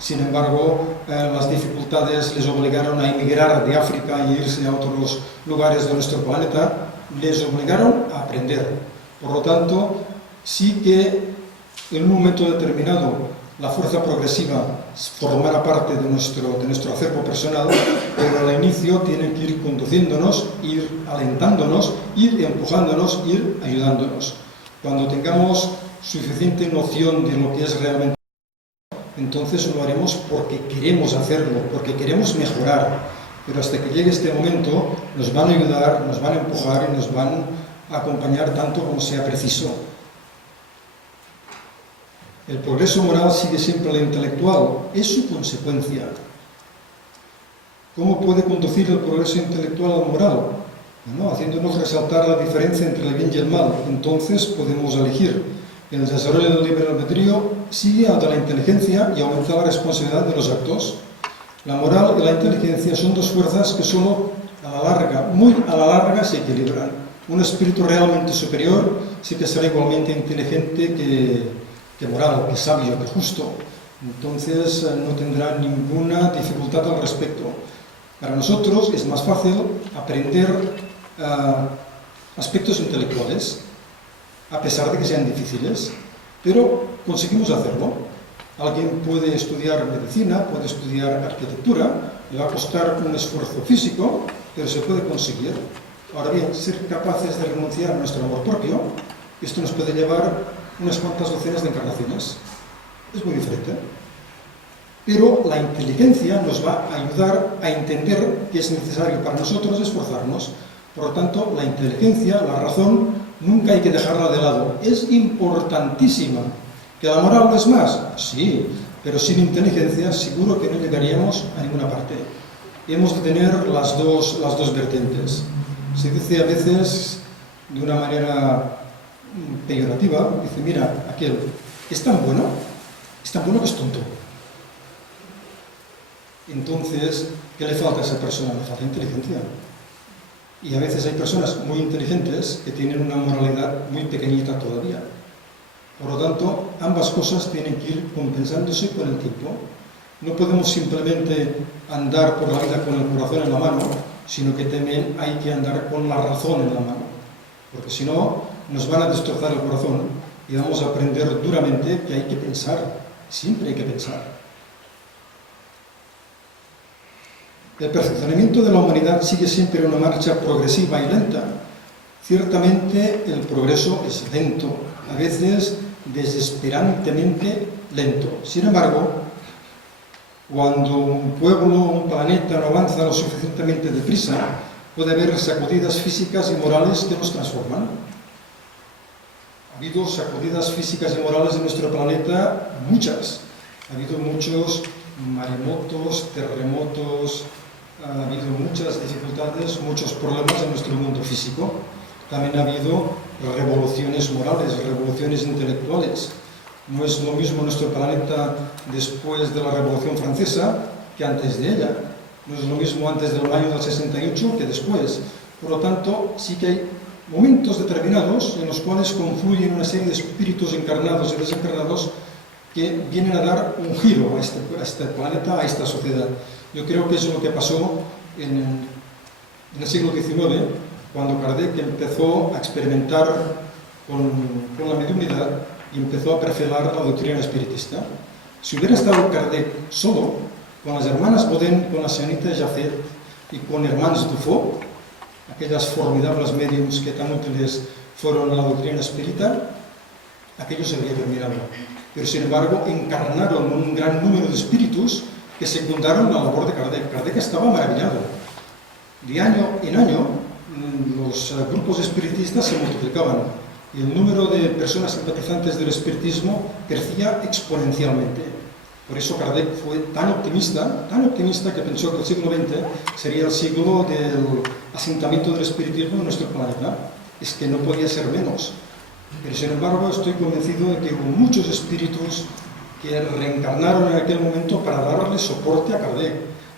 sin embargo, las dificultades les obligaron a emigrar de África e irse a otros lugares de nuestro planeta, les obligaron a aprender. Por lo tanto, sí que en un momento determinado la fuerza progresiva formará parte de nuestro acervo personal, pero al inicio tiene que ir conduciéndonos, ir alentándonos, ir empujándonos, ir ayudándonos. Cuando tengamos suficiente noción de lo que es realmente, entonces lo haremos porque queremos hacerlo, porque queremos mejorar. Pero hasta que llegue este momento nos van a ayudar, nos van a empujar y nos van a acompañar tanto como sea preciso. El progreso moral sigue siempre al intelectual, es su consecuencia. ¿Cómo puede conducir el progreso intelectual al moral? Bueno, haciéndonos resaltar la diferencia entre el bien y el mal. Entonces podemos elegir. En el desarrollo del libre albedrío sigue al de la inteligencia y aumenta la responsabilidad de los actos. La moral y la inteligencia son dos fuerzas que solo a la larga, muy a la larga, se equilibran. Un espíritu realmente superior sí que será igualmente inteligente que moral, que sabio, que justo. Entonces no tendrá ninguna dificultad al respecto. Para nosotros es más fácil aprender aspectos intelectuales, a pesar de que sean difíciles, pero conseguimos hacerlo. Alguien puede estudiar medicina, puede estudiar arquitectura, le va a costar un esfuerzo físico, pero se puede conseguir. Ahora bien, ser capaces de renunciar a nuestro amor propio, esto nos puede llevar unas cuantas docenas de encarnaciones. Es muy diferente. Pero la inteligencia nos va a ayudar a entender que es necesario para nosotros esforzarnos. Por lo tanto, la inteligencia, la razón, nunca hay que dejarla de lado. Es importantísima. ¿Que la moral no es más? Sí, pero sin inteligencia seguro que no llegaríamos a ninguna parte. Hemos de tener las dos vertientes. Se dice a veces, de una manera peyorativa, dice, mira, aquel es tan bueno que es tonto. Entonces, ¿qué le falta a esa persona? Le falta inteligencia. Y a veces hay personas muy inteligentes que tienen una moralidad muy pequeñita todavía. Por lo tanto, ambas cosas tienen que ir compensándose con el tiempo. No podemos simplemente andar por la vida con el corazón en la mano, sino que también hay que andar con la razón en la mano. Porque si no, nos van a destrozar el corazón y vamos a aprender duramente que hay que pensar. Siempre hay que pensar. El perfeccionamiento de la humanidad sigue siempre una marcha progresiva y lenta. Ciertamente el progreso es lento, a veces desesperantemente lento. Sin embargo, cuando un pueblo o un planeta no avanza lo suficientemente deprisa, puede haber sacudidas físicas y morales que nos transforman. Ha habido sacudidas físicas y morales en nuestro planeta, muchas. Ha habido muchos maremotos, terremotos, ha habido muchas dificultades, muchos problemas en nuestro mundo físico. También ha habido revoluciones morales, revoluciones intelectuales. No es lo mismo nuestro planeta después de la Revolución Francesa que antes de ella. No es lo mismo antes del año del 68 que después. Por lo tanto, sí que hay momentos determinados en los cuales confluyen una serie de espíritus encarnados y desencarnados que vienen a dar un giro a este planeta, a esta sociedad. Yo creo que eso es lo que pasó en el siglo XIX, cuando Kardec empezó a experimentar con la mediunidad y empezó a perfilar la doctrina espiritista. Si hubiera estado Kardec solo, con las hermanas Baudin, con la señorita Jafet y con hermanos Dufault, aquellas formidables mediums que tan útiles fueron a la doctrina espírita, aquello se habría terminado. Pero sin embargo encarnaron un gran número de espíritus que secundaron la labor de Kardec. Kardec estaba maravillado. De año en año los grupos espiritistas se multiplicaban y el número de personas simpatizantes del espiritismo crecía exponencialmente. Por eso Kardec fue tan optimista que pensó que el siglo XX sería el siglo del asentamiento del espiritismo en nuestro planeta. Es que no podía ser menos. Pero sin embargo estoy convencido de que hubo muchos espíritus que reencarnaron en aquel momento para darle soporte a Kardec,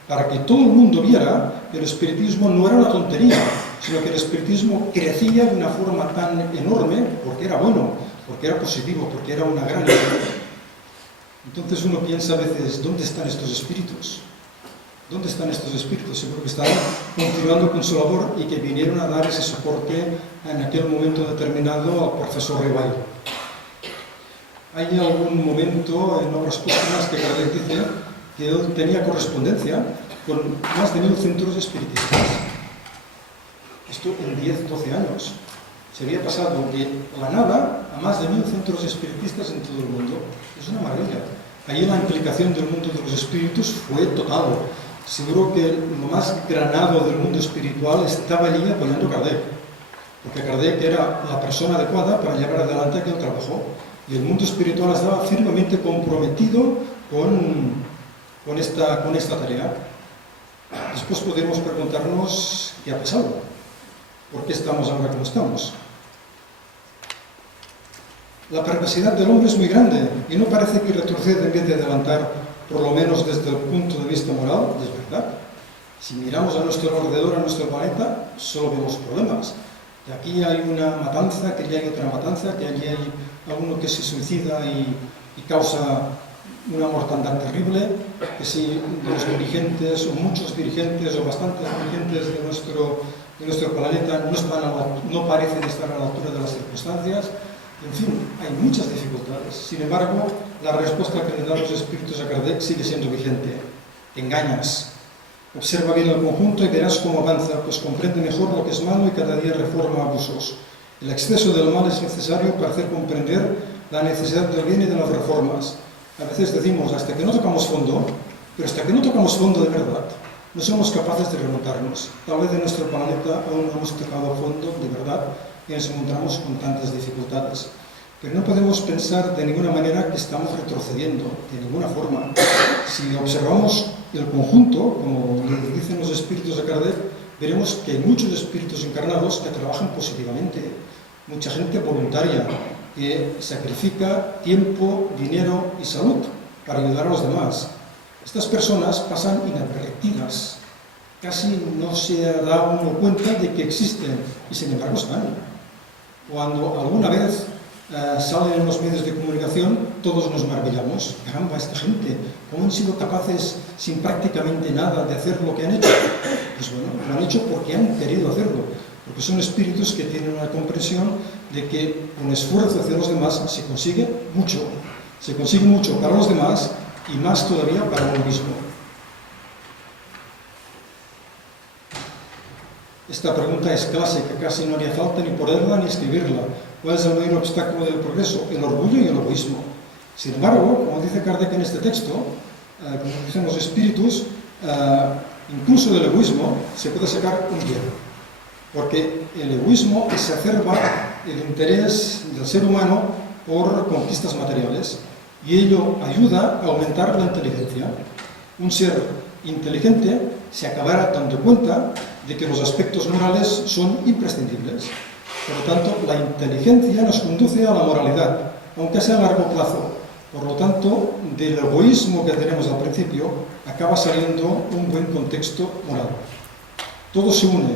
para que todo el mundo viera que el espiritismo no era una tontería, sino que el espiritismo crecía de una forma tan enorme porque era bueno, porque era positivo, porque era una gran idea. Entonces uno piensa a veces, ¿dónde están estos espíritus? ¿Dónde están estos espíritus? Seguro que están continuando con su labor y que vinieron a dar ese soporte en aquel momento determinado al profesor Rebail. Hay algún momento en obras póstumas que Kardec dice que él tenía correspondencia con más de 1000 centros espiritistas. Esto en 10-12 años. Se había pasado de la nada a más de 1000 centros espiritistas en todo el mundo. Es una maravilla. Allí la implicación del mundo de los espíritus fue total. Seguro que lo más granado del mundo espiritual estaba allí apoyando a Kardec. Porque Kardec era la persona adecuada para llevar adelante aquel trabajo. Y el mundo espiritual estaba firmemente comprometido con esta tarea. Después podemos preguntarnos qué ha pasado. ¿Por qué estamos ahora como estamos? La perversidad del hombre es muy grande y no parece que retrocede en vez de adelantar, por lo menos desde el punto de vista moral, es verdad. Si miramos a nuestro alrededor, a nuestro planeta, solo vemos problemas. Que aquí hay una matanza, que allí hay otra matanza, que allí hay alguno que se suicida y causa una mortandad terrible, que si los dirigentes, o muchos dirigentes, o bastantes dirigentes de nuestro planeta no parecen estar a la altura de las circunstancias. En fin, hay muchas dificultades. Sin embargo, la respuesta que le dan los espíritus a Kardec sigue siendo vigente. Te engañas. Observa bien el conjunto y verás cómo avanza, pues comprende mejor lo que es malo y cada día reforma abusos. El exceso del mal es necesario para hacer comprender la necesidad del bien y de las reformas. A veces decimos, hasta que no tocamos fondo, pero hasta que no tocamos fondo de verdad, no somos capaces de remontarnos. Tal vez en nuestro planeta aún no hemos tocado fondo de verdad y nos encontramos con tantas dificultades. Pero no podemos pensar de ninguna manera que estamos retrocediendo, de ninguna forma. Si observamos el conjunto, como le dicen los espíritus de Kardec, veremos que hay muchos espíritus encarnados que trabajan positivamente, mucha gente voluntaria, que sacrifica tiempo, dinero y salud para ayudar a los demás. Estas personas pasan inadvertidas, casi no se da uno cuenta de que existen y sin embargo están. Cuando alguna vez salen en los medios de comunicación, todos nos maravillamos. Caramba, esta gente, ¿cómo han sido capaces sin prácticamente nada de hacer lo que han hecho? Pues bueno, lo han hecho porque han querido hacerlo, porque son espíritus que tienen una comprensión de que con esfuerzo hacia los demás se consigue mucho para los demás y más todavía para uno mismo. esta pregunta es clásica, casi no haría falta ni ponerla ni escribirla. ¿Cuál es el mayor obstáculo del progreso? El orgullo y el egoísmo. Sin embargo, como dice Kardec en este texto, como dicen los espíritus, incluso del egoísmo se puede sacar un bien. Porque el egoísmo exacerba el interés del ser humano por conquistas materiales y ello ayuda a aumentar la inteligencia. Un ser inteligente se acabará dando cuenta de que los aspectos morales son imprescindibles. Por lo tanto, la inteligencia nos conduce a la moralidad, aunque sea a largo plazo. Por lo tanto, del egoísmo que tenemos al principio, acaba saliendo un buen contexto moral. Todo se une,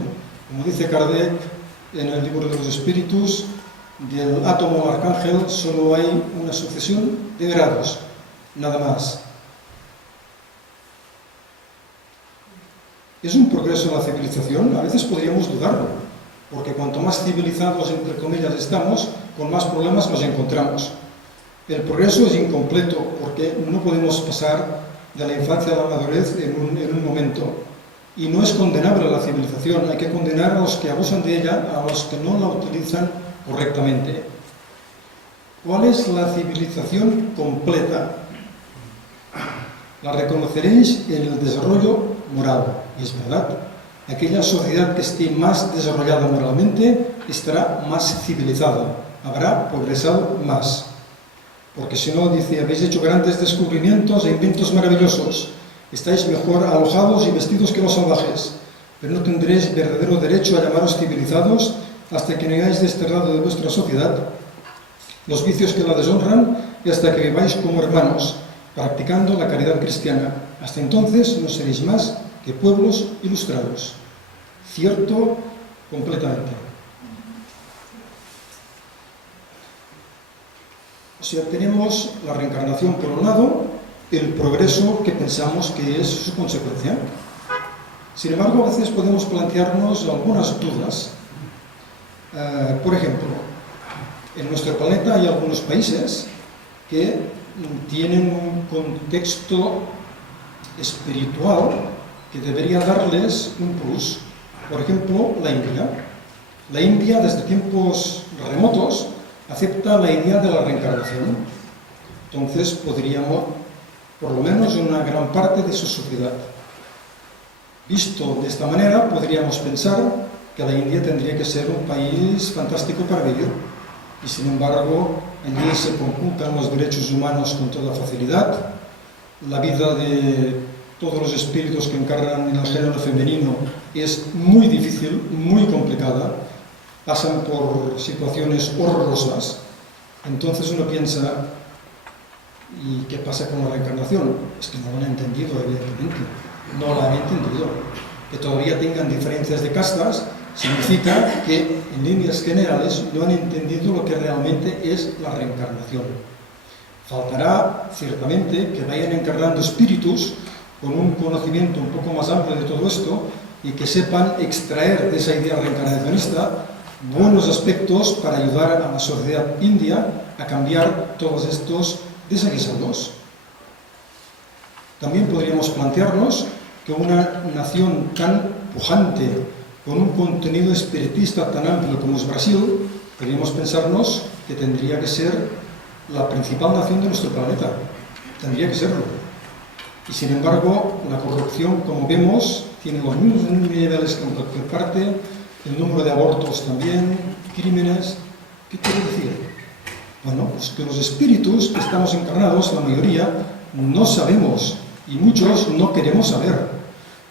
como dice Kardec en el libro de los espíritus, del átomo al arcángel solo hay una sucesión de grados, nada más. ¿Es un progreso en la civilización? A veces podríamos dudarlo, porque cuanto más civilizados, entre comillas, estamos, con más problemas nos encontramos. El progreso es incompleto, porque no podemos pasar de la infancia a la madurez en un momento. Y no es condenable la civilización, hay que condenar a los que abusan de ella, a los que no la utilizan correctamente. ¿Cuál es la civilización completa? La reconoceréis en el desarrollo moral, y es verdad. Aquella sociedad que esté más desarrollada moralmente estará más civilizada, habrá progresado más. Porque si no, dice, habéis hecho grandes descubrimientos e inventos maravillosos, estáis mejor alojados y vestidos que los salvajes, pero no tendréis verdadero derecho a llamaros civilizados hasta que no hayáis desterrado de vuestra sociedad los vicios que la deshonran y hasta que viváis como hermanos, practicando la caridad cristiana. Hasta entonces no seréis más que pueblos ilustrados. Cierto completamente. O sea, tenemos la reencarnación por un lado, el progreso que pensamos que es su consecuencia. Sin embargo, a veces podemos plantearnos algunas dudas. Por ejemplo, en nuestro planeta hay algunos países que tienen un contexto espiritual que debería darles un plus. Por ejemplo, la India. La India, desde tiempos remotos, acepta la idea de la reencarnación. Entonces, podríamos, por lo menos en una gran parte de su sociedad. Visto de esta manera, podríamos pensar que la India tendría que ser un país fantástico para vivir. Y sin embargo, allí se conculcan los derechos humanos con toda facilidad. La vida de todos los espíritus que encarnan en el género femenino es muy difícil, muy complicada. Pasan por situaciones horrorosas. Entonces uno piensa, ¿y qué pasa con la reencarnación? Es que no lo han entendido, evidentemente. No la han entendido. Que todavía tengan diferencias de castas significa que, en líneas generales, no han entendido lo que realmente es la reencarnación. Faltará, ciertamente, que vayan encarnando espíritus con un conocimiento un poco más amplio de todo esto y que sepan extraer de esa idea reencarnacionista buenos aspectos para ayudar a la sociedad india a cambiar todos estos desaguisados. También podríamos plantearnos que una nación tan pujante, con un contenido espiritista tan amplio como es Brasil, podríamos pensarnos que tendría que ser la principal nación de nuestro planeta. Tendría que serlo. Y sin embargo, la corrupción, como vemos, tiene los mismos niveles que en cualquier parte, el número de abortos también, crímenes. ¿Qué quiere decir? Bueno, pues que los espíritus que estamos encarnados, la mayoría, no sabemos y muchos no queremos saber.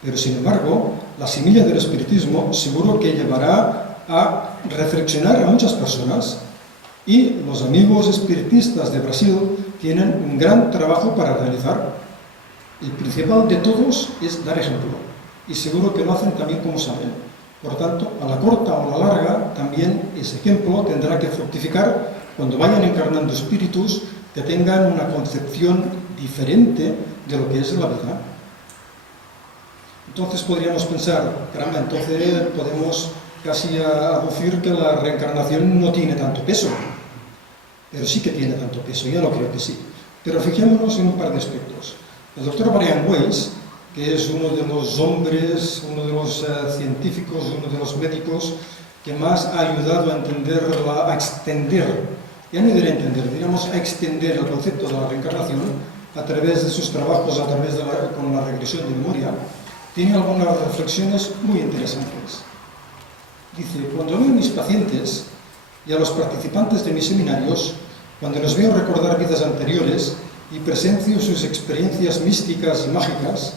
Pero sin embargo, la semilla del espiritismo seguro que llevará a reflexionar a muchas personas. Y los amigos espiritistas de Brasil tienen un gran trabajo para realizar. El principal de todos es dar ejemplo. Y seguro que lo hacen también como saben. Por tanto, a la corta o a la larga, también ese ejemplo tendrá que fructificar cuando vayan encarnando espíritus que tengan una concepción diferente de lo que es la vida. Entonces podríamos pensar, caramba, entonces podemos casi aducir que la reencarnación no tiene tanto peso. Pero sí que tiene tanto peso, ya lo creo que sí. Pero fijémonos en un par de aspectos. El doctor Brian Weiss que es uno de los hombres, uno de los científicos, uno de los médicos que más ha ayudado a entender, a extender, ya no diré entender, diríamos a extender el concepto de la reencarnación a través de sus trabajos, a través de con la regresión de memoria. Tiene algunas reflexiones muy interesantes. Dice, cuando veo a mis pacientes y a los participantes de mis seminarios, cuando los veo recordar vidas anteriores y presencio sus experiencias místicas y mágicas,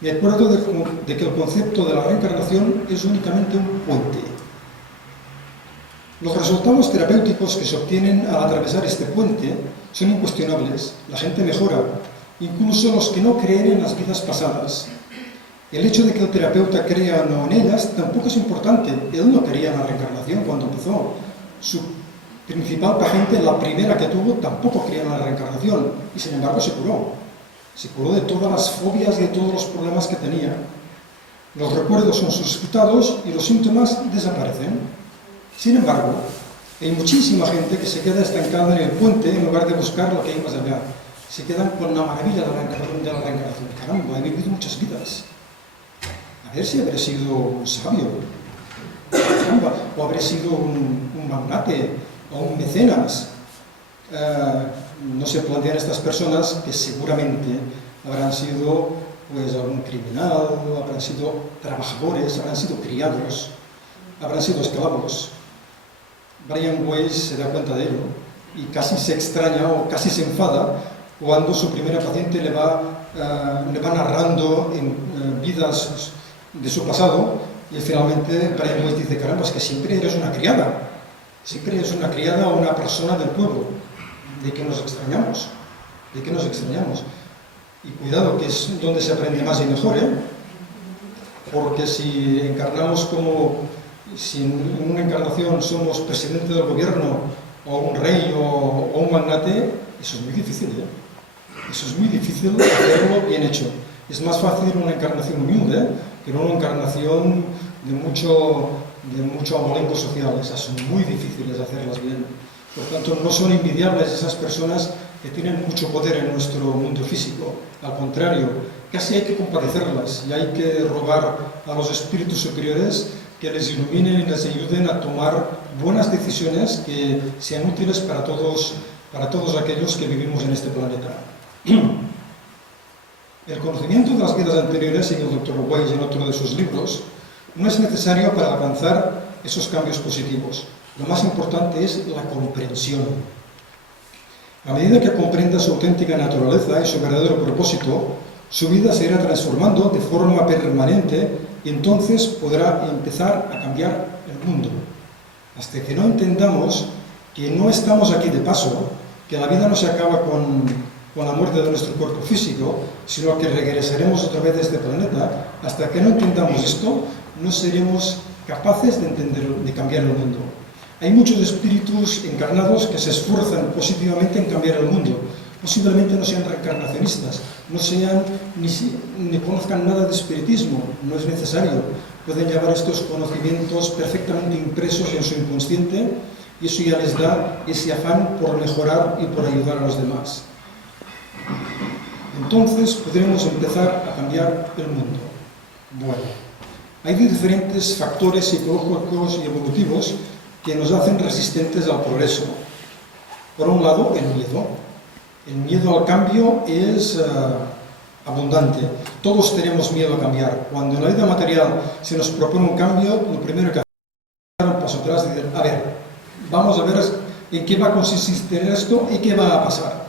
me acuerdo de que el concepto de la reencarnación es únicamente un puente. Los resultados terapéuticos que se obtienen al atravesar este puente son incuestionables. La gente mejora, incluso los que no creen en las vidas pasadas. El hecho de que el terapeuta crea o no en ellas tampoco es importante. Él no creía en la reencarnación cuando empezó. Su principal paciente, la primera que tuvo, tampoco creía en la reencarnación y sin embargo se curó. Se curó de todas las fobias y de todos los problemas que tenía. Los recuerdos son suscitados y los síntomas desaparecen. Sin embargo, hay muchísima gente que se queda estancada en el puente en lugar de buscar lo que hay más allá. Se quedan con la maravilla de la reencarnación. Caramba, he vivido muchas vidas. A ver si habré sido un sabio, caramba, o habré sido un magnate o un mecenas. No se plantean estas personas que seguramente habrán sido pues, algún criminal, habrán sido trabajadores, habrán sido criados, habrán sido esclavos. Brian Weiss se da cuenta de ello y casi se extraña o casi se enfada cuando su primera paciente le va narrando en vidas de su pasado y finalmente Brian Weiss dice, caramba, es que siempre eres una criada o una persona del pueblo. ¿De qué nos extrañamos? ¿De qué nos extrañamos? Y cuidado, que es donde se aprende más y mejor, porque si encarnamos si en una encarnación somos presidente del gobierno o un rey o un magnate, eso es muy difícil, Eso es muy difícil hacerlo bien hecho. Es más fácil una encarnación humilde que una encarnación de mucho amolengo social. Esas son muy difíciles de hacerlas bien. Por tanto, no son envidiables esas personas que tienen mucho poder en nuestro mundo físico. Al contrario, casi hay que compadecerlas y hay que rogar a los espíritus superiores que les iluminen y les ayuden a tomar buenas decisiones que sean útiles para todos aquellos que vivimos en este planeta. El conocimiento de las vidas anteriores, según el Dr. Weiss en otro de sus libros, no es necesario para alcanzar esos cambios positivos. Lo más importante es la comprensión. A medida que comprenda su auténtica naturaleza y su verdadero propósito, su vida se irá transformando de forma permanente y entonces podrá empezar a cambiar el mundo. Hasta que no entendamos que no estamos aquí de paso, que la vida no se acaba con la muerte de nuestro cuerpo físico, sino que regresaremos otra vez a este planeta, hasta que no entendamos esto, no seremos capaces de cambiar el mundo. Hay muchos espíritus encarnados que se esfuerzan positivamente en cambiar el mundo. Posiblemente no sean reencarnacionistas, ni conozcan nada de espiritismo, no es necesario. Pueden llevar estos conocimientos perfectamente impresos en su inconsciente y eso ya les da ese afán por mejorar y por ayudar a los demás. Entonces podremos empezar a cambiar el mundo. Bueno, hay diferentes factores psicológicos y evolutivos que nos hacen resistentes al progreso. Por un lado, el miedo. El miedo al cambio es abundante. Todos tenemos miedo a cambiar. Cuando en la vida material se nos propone un cambio, lo primero que hacemos es dar un paso atrás y decir, a ver, vamos a ver en qué va a consistir esto y qué va a pasar.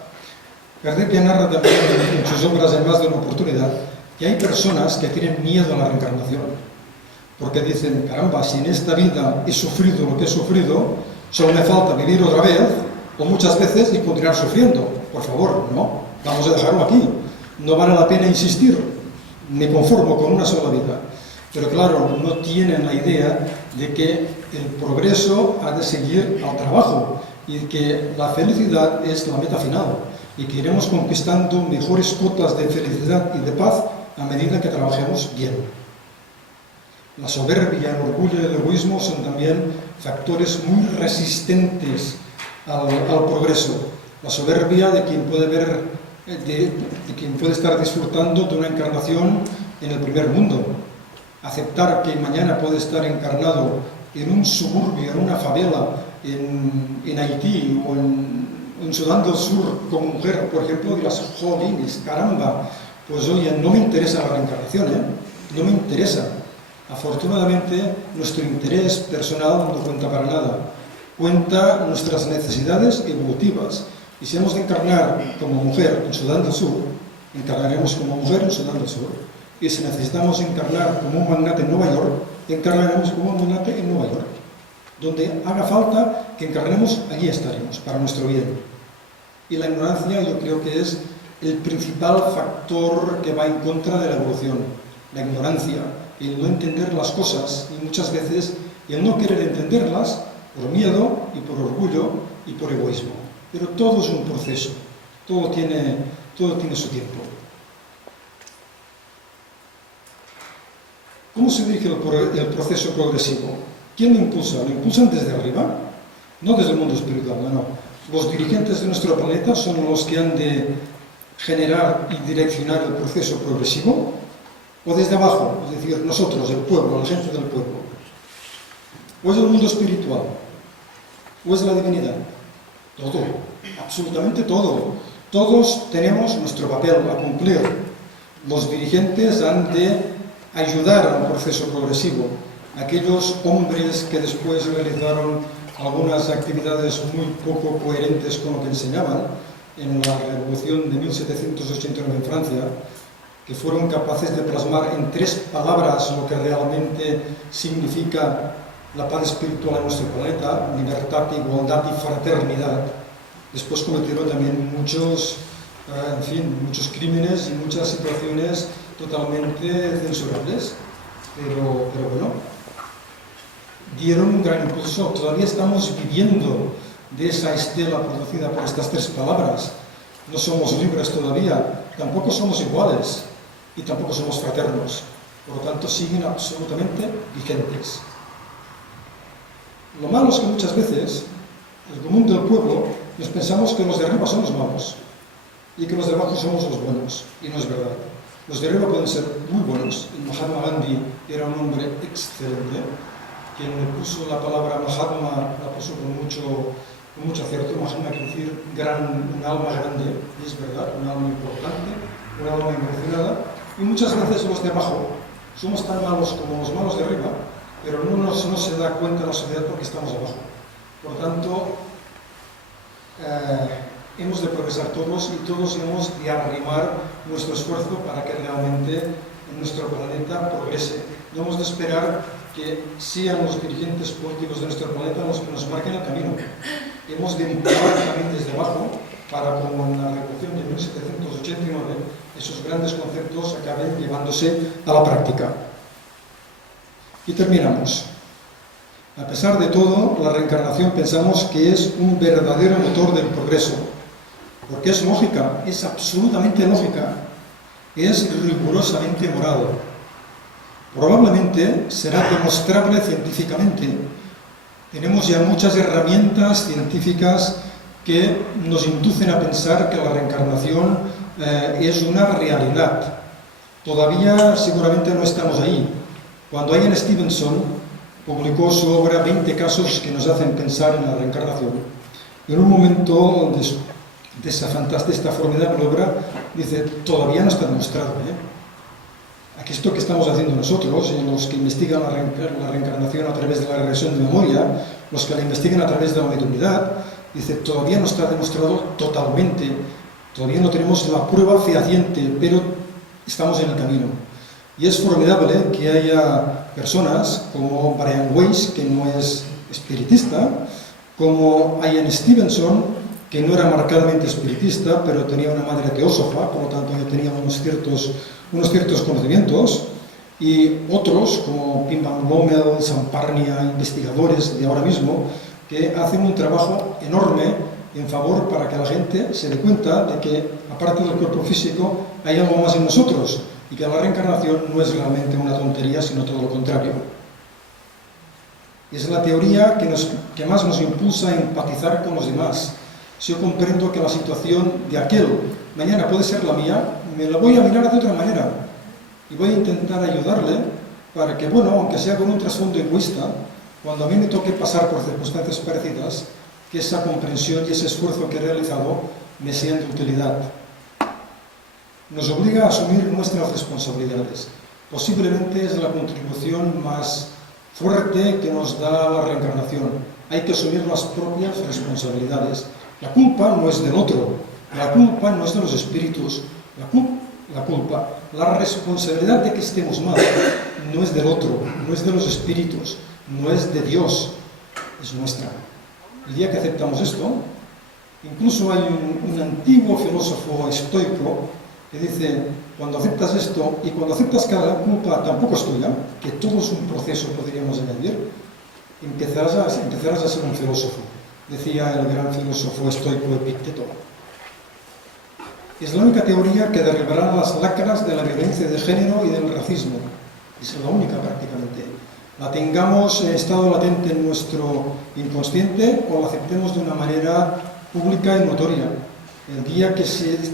Kardec narra también en sus obras en más de una oportunidad que hay personas que tienen miedo a la reencarnación. Porque dicen, caramba, si en esta vida he sufrido lo que he sufrido, solo me falta vivir otra vez, o muchas veces, y continuar sufriendo. Por favor, no, vamos a dejarlo aquí. No vale la pena insistir, me conformo con una sola vida. Pero claro, no tienen la idea de que el progreso ha de seguir al trabajo y que la felicidad es la meta final y que iremos conquistando mejores cotas de felicidad y de paz a medida que trabajemos bien. La soberbia, el orgullo y el egoísmo son también factores muy resistentes al progreso. La soberbia de quien puede ver de quien puede estar disfrutando de una encarnación en el primer mundo. Aceptar que mañana puede estar encarnado en un suburbio, en una favela, en Haití o en Sudán del Sur como mujer, por ejemplo, dirás, jolines, caramba, pues oye, no me interesa la reencarnación, no me interesa. Afortunadamente, nuestro interés personal no cuenta para nada. Cuenta nuestras necesidades evolutivas. Y si hemos de encarnar como mujer en Sudán del Sur, encarnaremos como mujer en Sudán del Sur. Y si necesitamos encarnar como un magnate en Nueva York, encarnaremos como un magnate en Nueva York. Donde haga falta que encarnemos, allí estaremos, para nuestro bien. Y la ignorancia yo creo que es el principal factor que va en contra de la evolución. La ignorancia, el no entender las cosas y muchas veces el no querer entenderlas por miedo y por orgullo y por egoísmo. Pero todo es un proceso, todo tiene su tiempo. ¿Cómo se dirige el proceso progresivo? ¿Quién lo impulsa? ¿Lo impulsan desde arriba? No desde el mundo espiritual, no. Los dirigentes de nuestro planeta son los que han de generar y direccionar el proceso progresivo, o desde abajo, es decir, nosotros, el pueblo, la gente del pueblo. ¿O es el mundo espiritual? ¿O es la divinidad? Todo, absolutamente todo. Todos tenemos nuestro papel a cumplir. Los dirigentes han de ayudar al proceso progresivo. Aquellos hombres que después realizaron algunas actividades muy poco coherentes con lo que enseñaban en la Revolución de 1789 en Francia, que fueron capaces de plasmar en 3 palabras lo que realmente significa la paz espiritual en nuestro planeta: libertad, igualdad y fraternidad. Después cometieron también muchos crímenes y muchas situaciones totalmente censurables, pero bueno, dieron un gran impulso. Todavía estamos viviendo de esa estela producida por estas 3 palabras. No somos libres todavía, tampoco somos iguales y tampoco somos fraternos. Por lo tanto, siguen absolutamente vigentes. Lo malo es que muchas veces, el común del pueblo, nos pensamos que los de arriba son los malos y que los de abajo somos los buenos, y no es verdad. Los de arriba pueden ser muy buenos. El Mahatma Gandhi era un hombre excelente. Quien le puso la palabra Mahatma la puso con mucho acierto. Mahatma quiere decir un alma grande, y es verdad, un alma importante, un alma evolucionada. Y muchas veces los de abajo somos tan malos como los malos de arriba, pero no se da cuenta la sociedad porque estamos abajo. Por tanto, hemos de progresar todos y todos hemos de arrimar nuestro esfuerzo para que realmente nuestro planeta progrese. No hemos de esperar que sean los dirigentes políticos de nuestro planeta los que nos marquen el camino. Hemos de empujar también desde abajo para, como en la Revolución de 1789, esos grandes conceptos acaben llevándose a la práctica. Y terminamos. A pesar de todo, la reencarnación pensamos que es un verdadero motor del progreso, porque es lógica, es absolutamente lógica, es rigurosamente moral. Probablemente será demostrable científicamente. Tenemos ya muchas herramientas científicas que nos inducen a pensar que la reencarnación es una realidad. Todavía seguramente no estamos ahí. Cuando Ian Stevenson publicó su obra 20 casos que nos hacen pensar en la reencarnación, en un momento de esta formidable obra, dice, todavía no está demostrado. Aquí esto que estamos haciendo nosotros, los que investigan la reencarnación a través de la regresión de memoria, los que la investigan a través de la mediunidad, dice, todavía no está demostrado totalmente, todavía no tenemos la prueba fehaciente, pero estamos en el camino. Y es formidable que haya personas como Brian Weiss, que no es espiritista, como Ian Stevenson, que no era marcadamente espiritista, pero tenía una madre teósofa, por lo tanto ya tenía unos ciertos conocimientos, y otros como Pim Van Lommel, Samparnia, investigadores de ahora mismo, que hacen un trabajo enorme en favor para que la gente se dé cuenta de que, aparte del cuerpo físico, hay algo más en nosotros, y que la reencarnación no es realmente una tontería, sino todo lo contrario. Es la teoría que más nos impulsa a empatizar con los demás. Si yo comprendo que la situación de aquel mañana puede ser la mía, me la voy a mirar de otra manera y voy a intentar ayudarle para que, bueno, aunque sea con un trasfondo egoísta, cuando a mí me toque pasar por circunstancias parecidas, que esa comprensión y ese esfuerzo que he realizado me sean de utilidad. Nos obliga a asumir nuestras responsabilidades. Posiblemente es la contribución más fuerte que nos da la reencarnación. Hay que asumir las propias responsabilidades. La culpa no es del otro, la culpa no es de los espíritus, la responsabilidad de que estemos mal no es del otro, no es de los espíritus, no es de Dios, es nuestra. El día que aceptamos esto, incluso hay un antiguo filósofo estoico que dice, cuando aceptas esto y cuando aceptas que la culpa tampoco es tuya, que todo es un proceso, podríamos añadir, empezarás a ser un filósofo. Decía el gran filósofo estoico Epicteto. Es la única teoría que derribará las lacras de la violencia de género y del racismo. Es la única prácticamente. La tengamos en estado latente en nuestro inconsciente o la aceptemos de una manera pública y notoria. El día que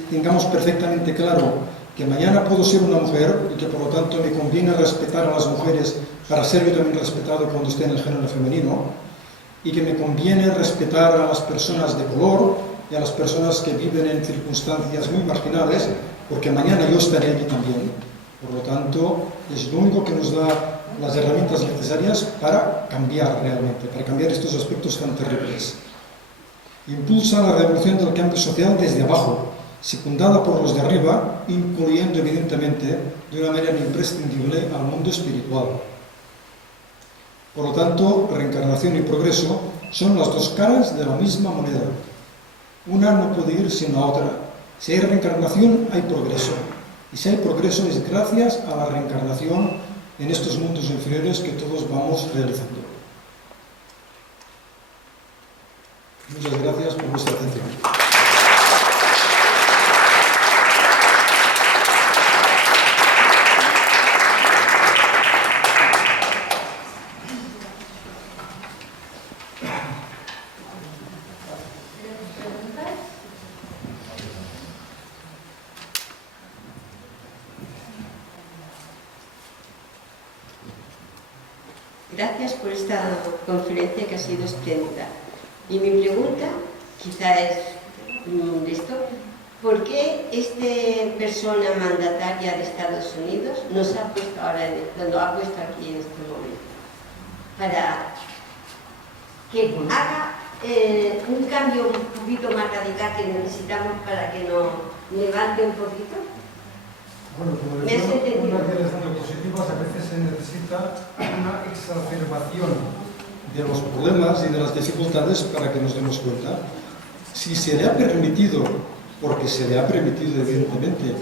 tengamos perfectamente claro que mañana puedo ser una mujer y que por lo tanto me conviene respetar a las mujeres para ser yo también respetado cuando esté en el género femenino, y que me conviene respetar a las personas de color y a las personas que viven en circunstancias muy marginales, porque mañana yo estaré allí también. Por lo tanto, es lo único que nos da las herramientas necesarias para cambiar realmente, para cambiar estos aspectos tan terribles. Impulsa la revolución del cambio social desde abajo, secundada por los de arriba, incluyendo evidentemente de una manera imprescindible al mundo espiritual. Por lo tanto, reencarnación y progreso son las dos caras de la misma moneda. Una no puede ir sin la otra. Si hay reencarnación, hay progreso. Y si hay progreso es gracias a la reencarnación en estos mundos inferiores que todos vamos realizando. Muchas gracias por vuestra atención. Gracias por esta conferencia que ha sido espléndida. Y mi pregunta, quizá es esto, ¿por qué esta persona mandataria de Estados Unidos nos ha puesto ahora, cuando ha puesto aquí en este momento, para que haga un cambio un poquito más radical que necesitamos para que nos levante un poquito? Bueno, como decía, una de las diapositivas a veces se necesita una exacerbación de los problemas y de las dificultades para que nos demos cuenta. Si se le ha permitido, porque se le ha permitido evidentemente,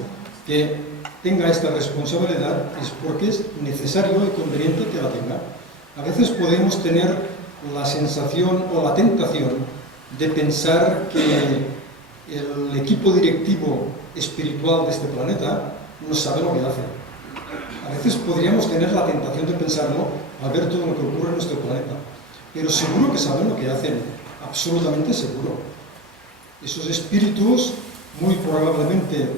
que tenga esta responsabilidad, es porque es necesario y conveniente que la tenga. A veces podemos tener la sensación o la tentación de pensar que el equipo directivo espiritual de este planeta no sabe lo que hace. A veces podríamos tener la tentación de pensarlo al ver todo lo que ocurre en nuestro planeta. Pero seguro que saben lo que hacen, absolutamente seguro. Esos espíritus, muy probablemente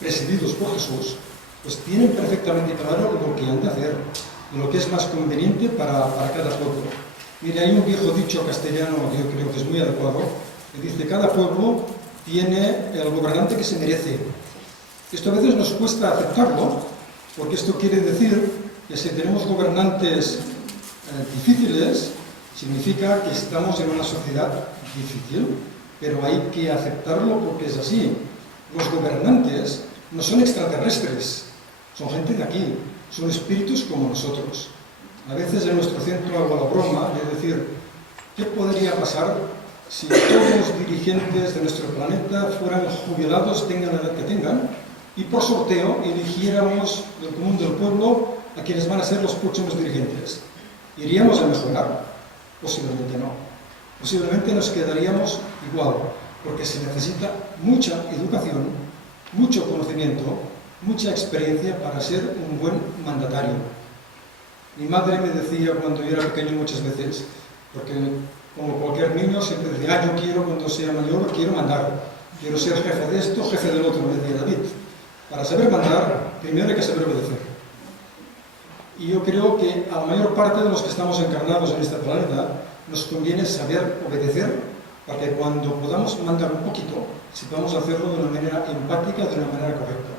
presididos por Jesús, pues tienen perfectamente claro lo que han de hacer, lo que es más conveniente para cada pueblo. Mire, hay un viejo dicho castellano que yo creo que es muy adecuado, que dice: cada pueblo tiene el gobernante que se merece. Esto a veces nos cuesta aceptarlo, porque esto quiere decir que si tenemos gobernantes difíciles, significa que estamos en una sociedad difícil, pero hay que aceptarlo porque es así. Los gobernantes no son extraterrestres, son gente de aquí, son espíritus como nosotros. A veces en nuestro centro hago la broma de decir, ¿qué podría pasar si todos los dirigentes de nuestro planeta fueran jubilados, tengan la edad que tengan, y por sorteo eligiéramos del común del pueblo a quienes van a ser los próximos dirigentes? ¿Iríamos a mejorar? Posiblemente no. Posiblemente nos quedaríamos igual, porque se necesita mucha educación, mucho conocimiento, mucha experiencia para ser un buen mandatario. Mi madre me decía cuando yo era pequeño muchas veces, porque como cualquier niño siempre decía, yo quiero cuando sea mayor, quiero mandar, quiero ser jefe de esto, jefe del otro, decía David. Para saber mandar, primero hay que saber obedecer. Y yo creo que a la mayor parte de los que estamos encarnados en este planeta nos conviene saber obedecer para que cuando podamos mandar un poquito, sepamos hacerlo de una manera empática, de una manera correcta.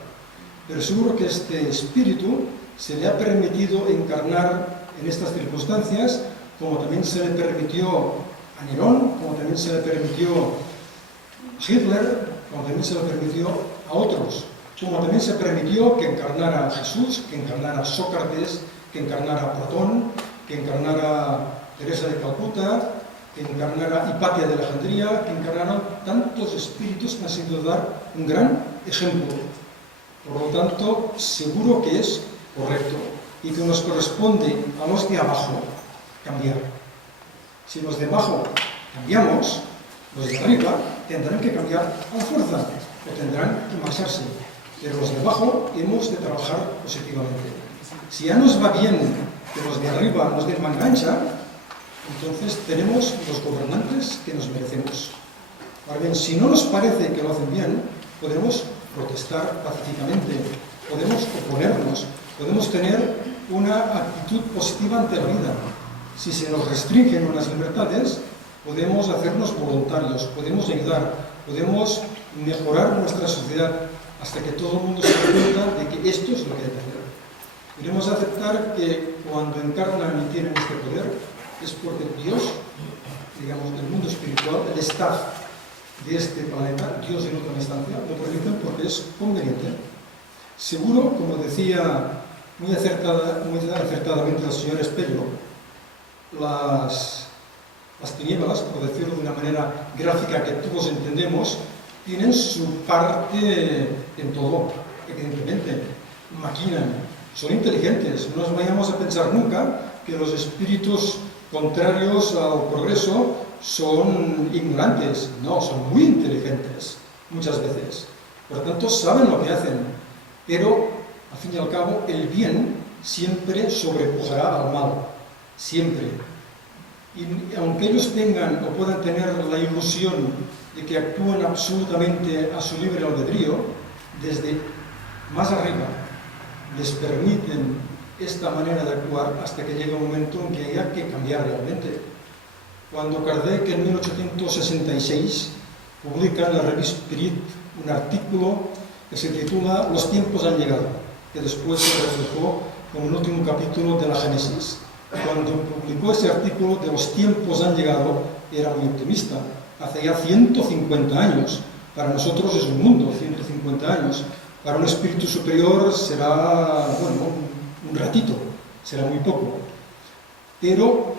Pero seguro que este espíritu se le ha permitido encarnar en estas circunstancias, como también se le permitió a Nerón, como también se le permitió a Hitler, como también se le permitió a otros, como también se permitió que encarnara a Jesús, que encarnara a Sócrates, que encarnara a Platón, que encarnara a Teresa de Calcuta, que encarnara a Hipatia de Alejandría, que encarnaron tantos espíritus que han sido dar un gran ejemplo. Por lo tanto, seguro que es correcto y que nos corresponde a los de abajo cambiar. Si los de abajo cambiamos, los de arriba tendrán que cambiar a la fuerza o tendrán que marcharse. Pero los de abajo hemos de trabajar positivamente. Si ya nos va bien que los de arriba nos den manga ancha, entonces tenemos los gobernantes que nos merecemos. Ahora bien, si no nos parece que lo hacen bien, podemos protestar pacíficamente, podemos oponernos, podemos tener una actitud positiva ante la vida. Si se nos restringen unas libertades, podemos hacernos voluntarios, podemos ayudar, podemos mejorar nuestra sociedad hasta que todo el mundo se dé cuenta de que esto es lo que hay que hacer. Debemos aceptar que cuando encarnan y tienen este poder es porque Dios, digamos, del mundo espiritual, el staff de este planeta, Dios en otra instancia, lo permiten porque es conveniente. Seguro, como decía muy acertadamente el señor Espello, las tinieblas, por decirlo de una manera gráfica que todos entendemos, tienen su parte en todo, evidentemente, maquinan, son inteligentes. No nos vayamos a pensar nunca que los espíritus contrarios al progreso son ignorantes. No, son muy inteligentes, muchas veces. Por tanto, saben lo que hacen, pero, al fin y al cabo, el bien siempre sobrepujará al mal, siempre. Y aunque ellos tengan o puedan tener la ilusión de que actúan absolutamente a su libre albedrío, desde más arriba les permiten esta manera de actuar hasta que llega un momento en que haya que cambiar realmente. Cuando Kardec en 1866 publica en la revista Spirit un artículo que se titula Los tiempos han llegado, que después se reflejó como el último capítulo de la Génesis. Cuando publicó ese artículo de Los tiempos han llegado, era muy optimista. Hace ya 150 años, para nosotros es un mundo, 150 años. Para un espíritu superior será, bueno, un ratito, será muy poco. Pero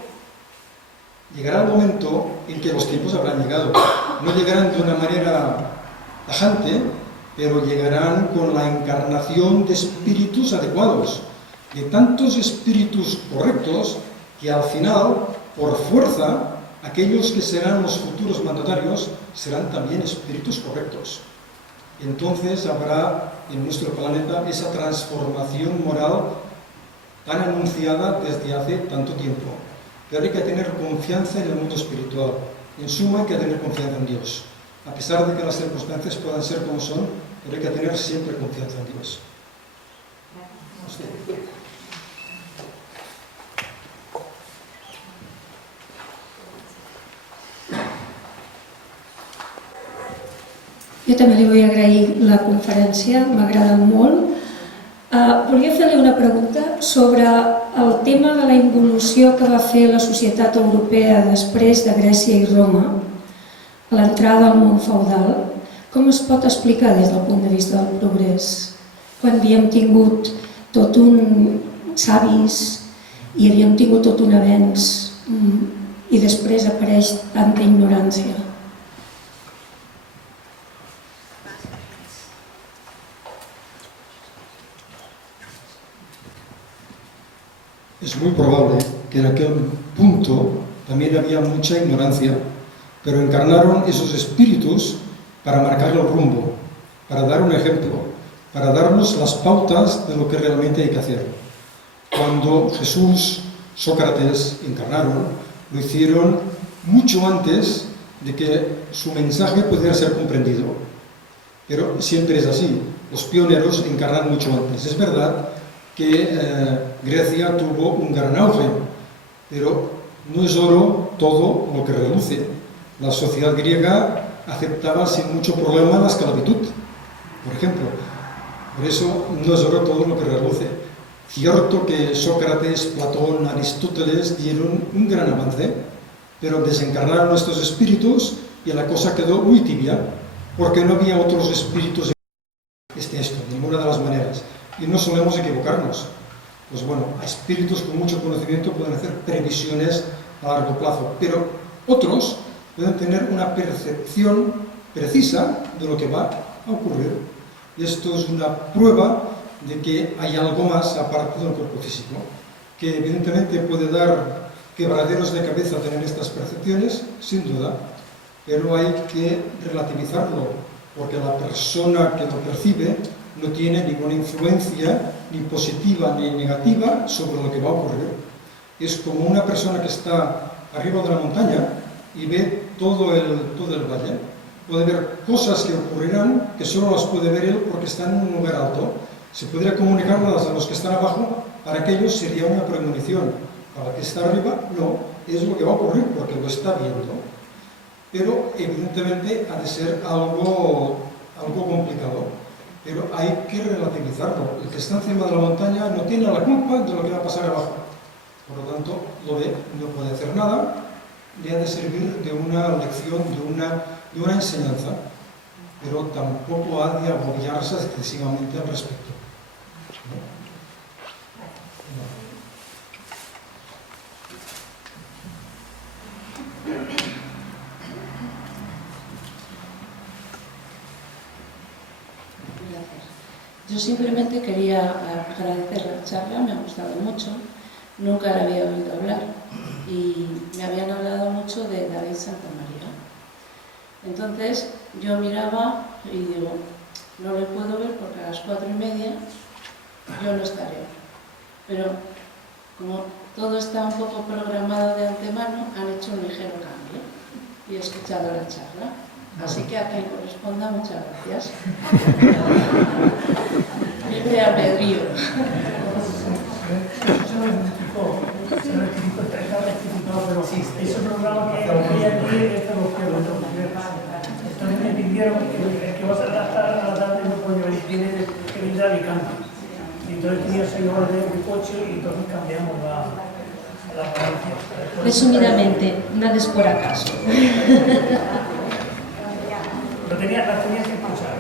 llegará el momento en que los tiempos habrán llegado. No llegarán de una manera tajante, pero llegarán con la encarnación de espíritus adecuados, de tantos espíritus correctos que al final, por fuerza, aquellos que serán los futuros mandatarios serán también espíritus correctos. Entonces habrá en nuestro planeta esa transformación moral tan anunciada desde hace tanto tiempo. Pero hay que tener confianza en el mundo espiritual. En suma, hay que tener confianza en Dios. A pesar de que las circunstancias puedan ser como son, pero hay que tener siempre confianza en Dios. Jo també li vull agrair la conferència, m'ha agradat molt. Volia fer-li una pregunta sobre el tema de la involució que va fer la societat europea després de Grècia i Roma, l'entrada al món feudal. Com es pot explicar des del punt de vista del progrés? Quan havíem tingut tot un savis i havíem tingut tot un avenç i després apareix tanta ignorància. Es muy probable que en aquel punto también había mucha ignorancia, pero encarnaron esos espíritus para marcar el rumbo, para dar un ejemplo, para darnos las pautas de lo que realmente hay que hacer. Cuando Jesús, Sócrates encarnaron, lo hicieron mucho antes de que su mensaje pudiera ser comprendido. Pero siempre es así, los pioneros encarnan mucho antes. Es verdad que Grecia tuvo un gran auge, pero no es oro todo lo que reluce. La sociedad griega aceptaba sin mucho problema la esclavitud, por ejemplo. Por eso no es oro todo lo que reluce. Cierto que Sócrates, Platón, Aristóteles dieron un gran avance, pero desencarnaron estos espíritus y la cosa quedó muy tibia, porque no había otros espíritus esto, de ninguna de las maneras. Y no solemos equivocarnos. Pues bueno, espíritus con mucho conocimiento pueden hacer previsiones a largo plazo, pero otros pueden tener una percepción precisa de lo que va a ocurrir. Y esto es una prueba de que hay algo más aparte del cuerpo físico, que evidentemente puede dar quebraderos de cabeza tener estas percepciones, sin duda, pero hay que relativizarlo, porque la persona que lo percibe no tiene ninguna influencia, ni positiva ni negativa, sobre lo que va a ocurrir. Es como una persona que está arriba de la montaña y ve todo el valle. Puede ver cosas que ocurrirán que solo las puede ver él porque está en un lugar alto. Se podría comunicarlas a los que están abajo, para que ellos sería una premonición. Para el que está arriba, no, es lo que va a ocurrir porque lo está viendo. Pero evidentemente ha de ser algo complicado. Pero hay que relativizarlo. El que está encima de la montaña no tiene la culpa de lo que va a pasar abajo. Por lo tanto, lo ve, no puede hacer nada, le ha de servir de una lección, de una enseñanza, pero tampoco ha de agobiarse excesivamente al respecto. Yo simplemente quería agradecer la charla, me ha gustado mucho, nunca la había oído hablar y me habían hablado mucho de David Santa María. Entonces yo miraba y digo, no le puedo ver porque a las 4:30 yo no estaré. Pero como todo está un poco programado de antemano, han hecho un ligero cambio y he escuchado la charla. Así que a quien corresponda, muchas gracias. Libre albedrío. Se rectificó, está rectificado, pero sí, ese programa que había aquí, entonces me pidieron que vas a estar a la tarde, no puedo venir, tiene que venir a Alicante. Y entonces tenía 6 horas de coche y entonces cambiamos la ponencia. Resumidamente, nada es por acaso. La tenías que escuchar,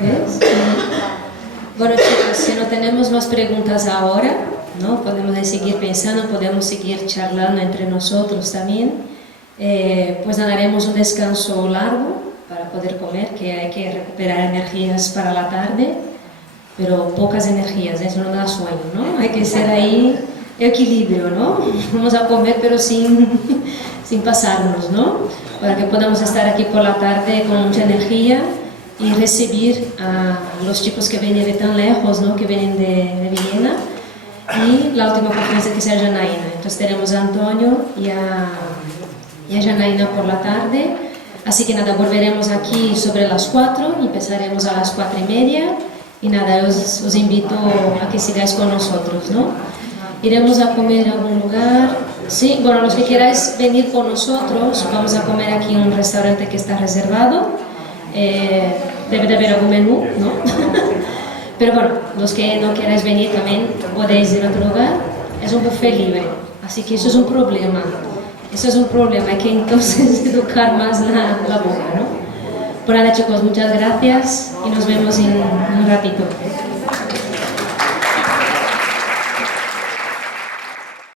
¿Ves? Bueno, chicos, si no tenemos más preguntas ahora, ¿no? Podemos seguir pensando, podemos seguir charlando entre nosotros también. Pues haremos un descanso largo para poder comer, que hay que recuperar energías para la tarde, pero pocas energías, eso no da sueño, ¿no? Hay que ser ahí equilibrio, ¿no? Vamos a comer pero sin pasarnos, ¿no? Para que podamos estar aquí por la tarde con mucha energía y recibir a los chicos que vienen de tan lejos, ¿no? Que vienen de Viena, y la última conferencia que sea Janaína. Entonces tenemos a Antonio y a Janaína por la tarde, así que nada, volveremos aquí sobre las 4 y empezaremos a las 4:30 y nada, os invito a que sigáis con nosotros, ¿no? Iremos a comer en algún lugar. Sí, bueno, los que queráis venir con nosotros, vamos a comer aquí en un restaurante que está reservado. Debe de haber algún menú, ¿no? Pero bueno, los que no queráis venir también podéis ir a otro lugar. Es un buffet libre, así que eso es un problema. Eso es un problema, hay que entonces educar más la boca, ¿no? Por nada, chicos, muchas gracias y nos vemos en un ratito.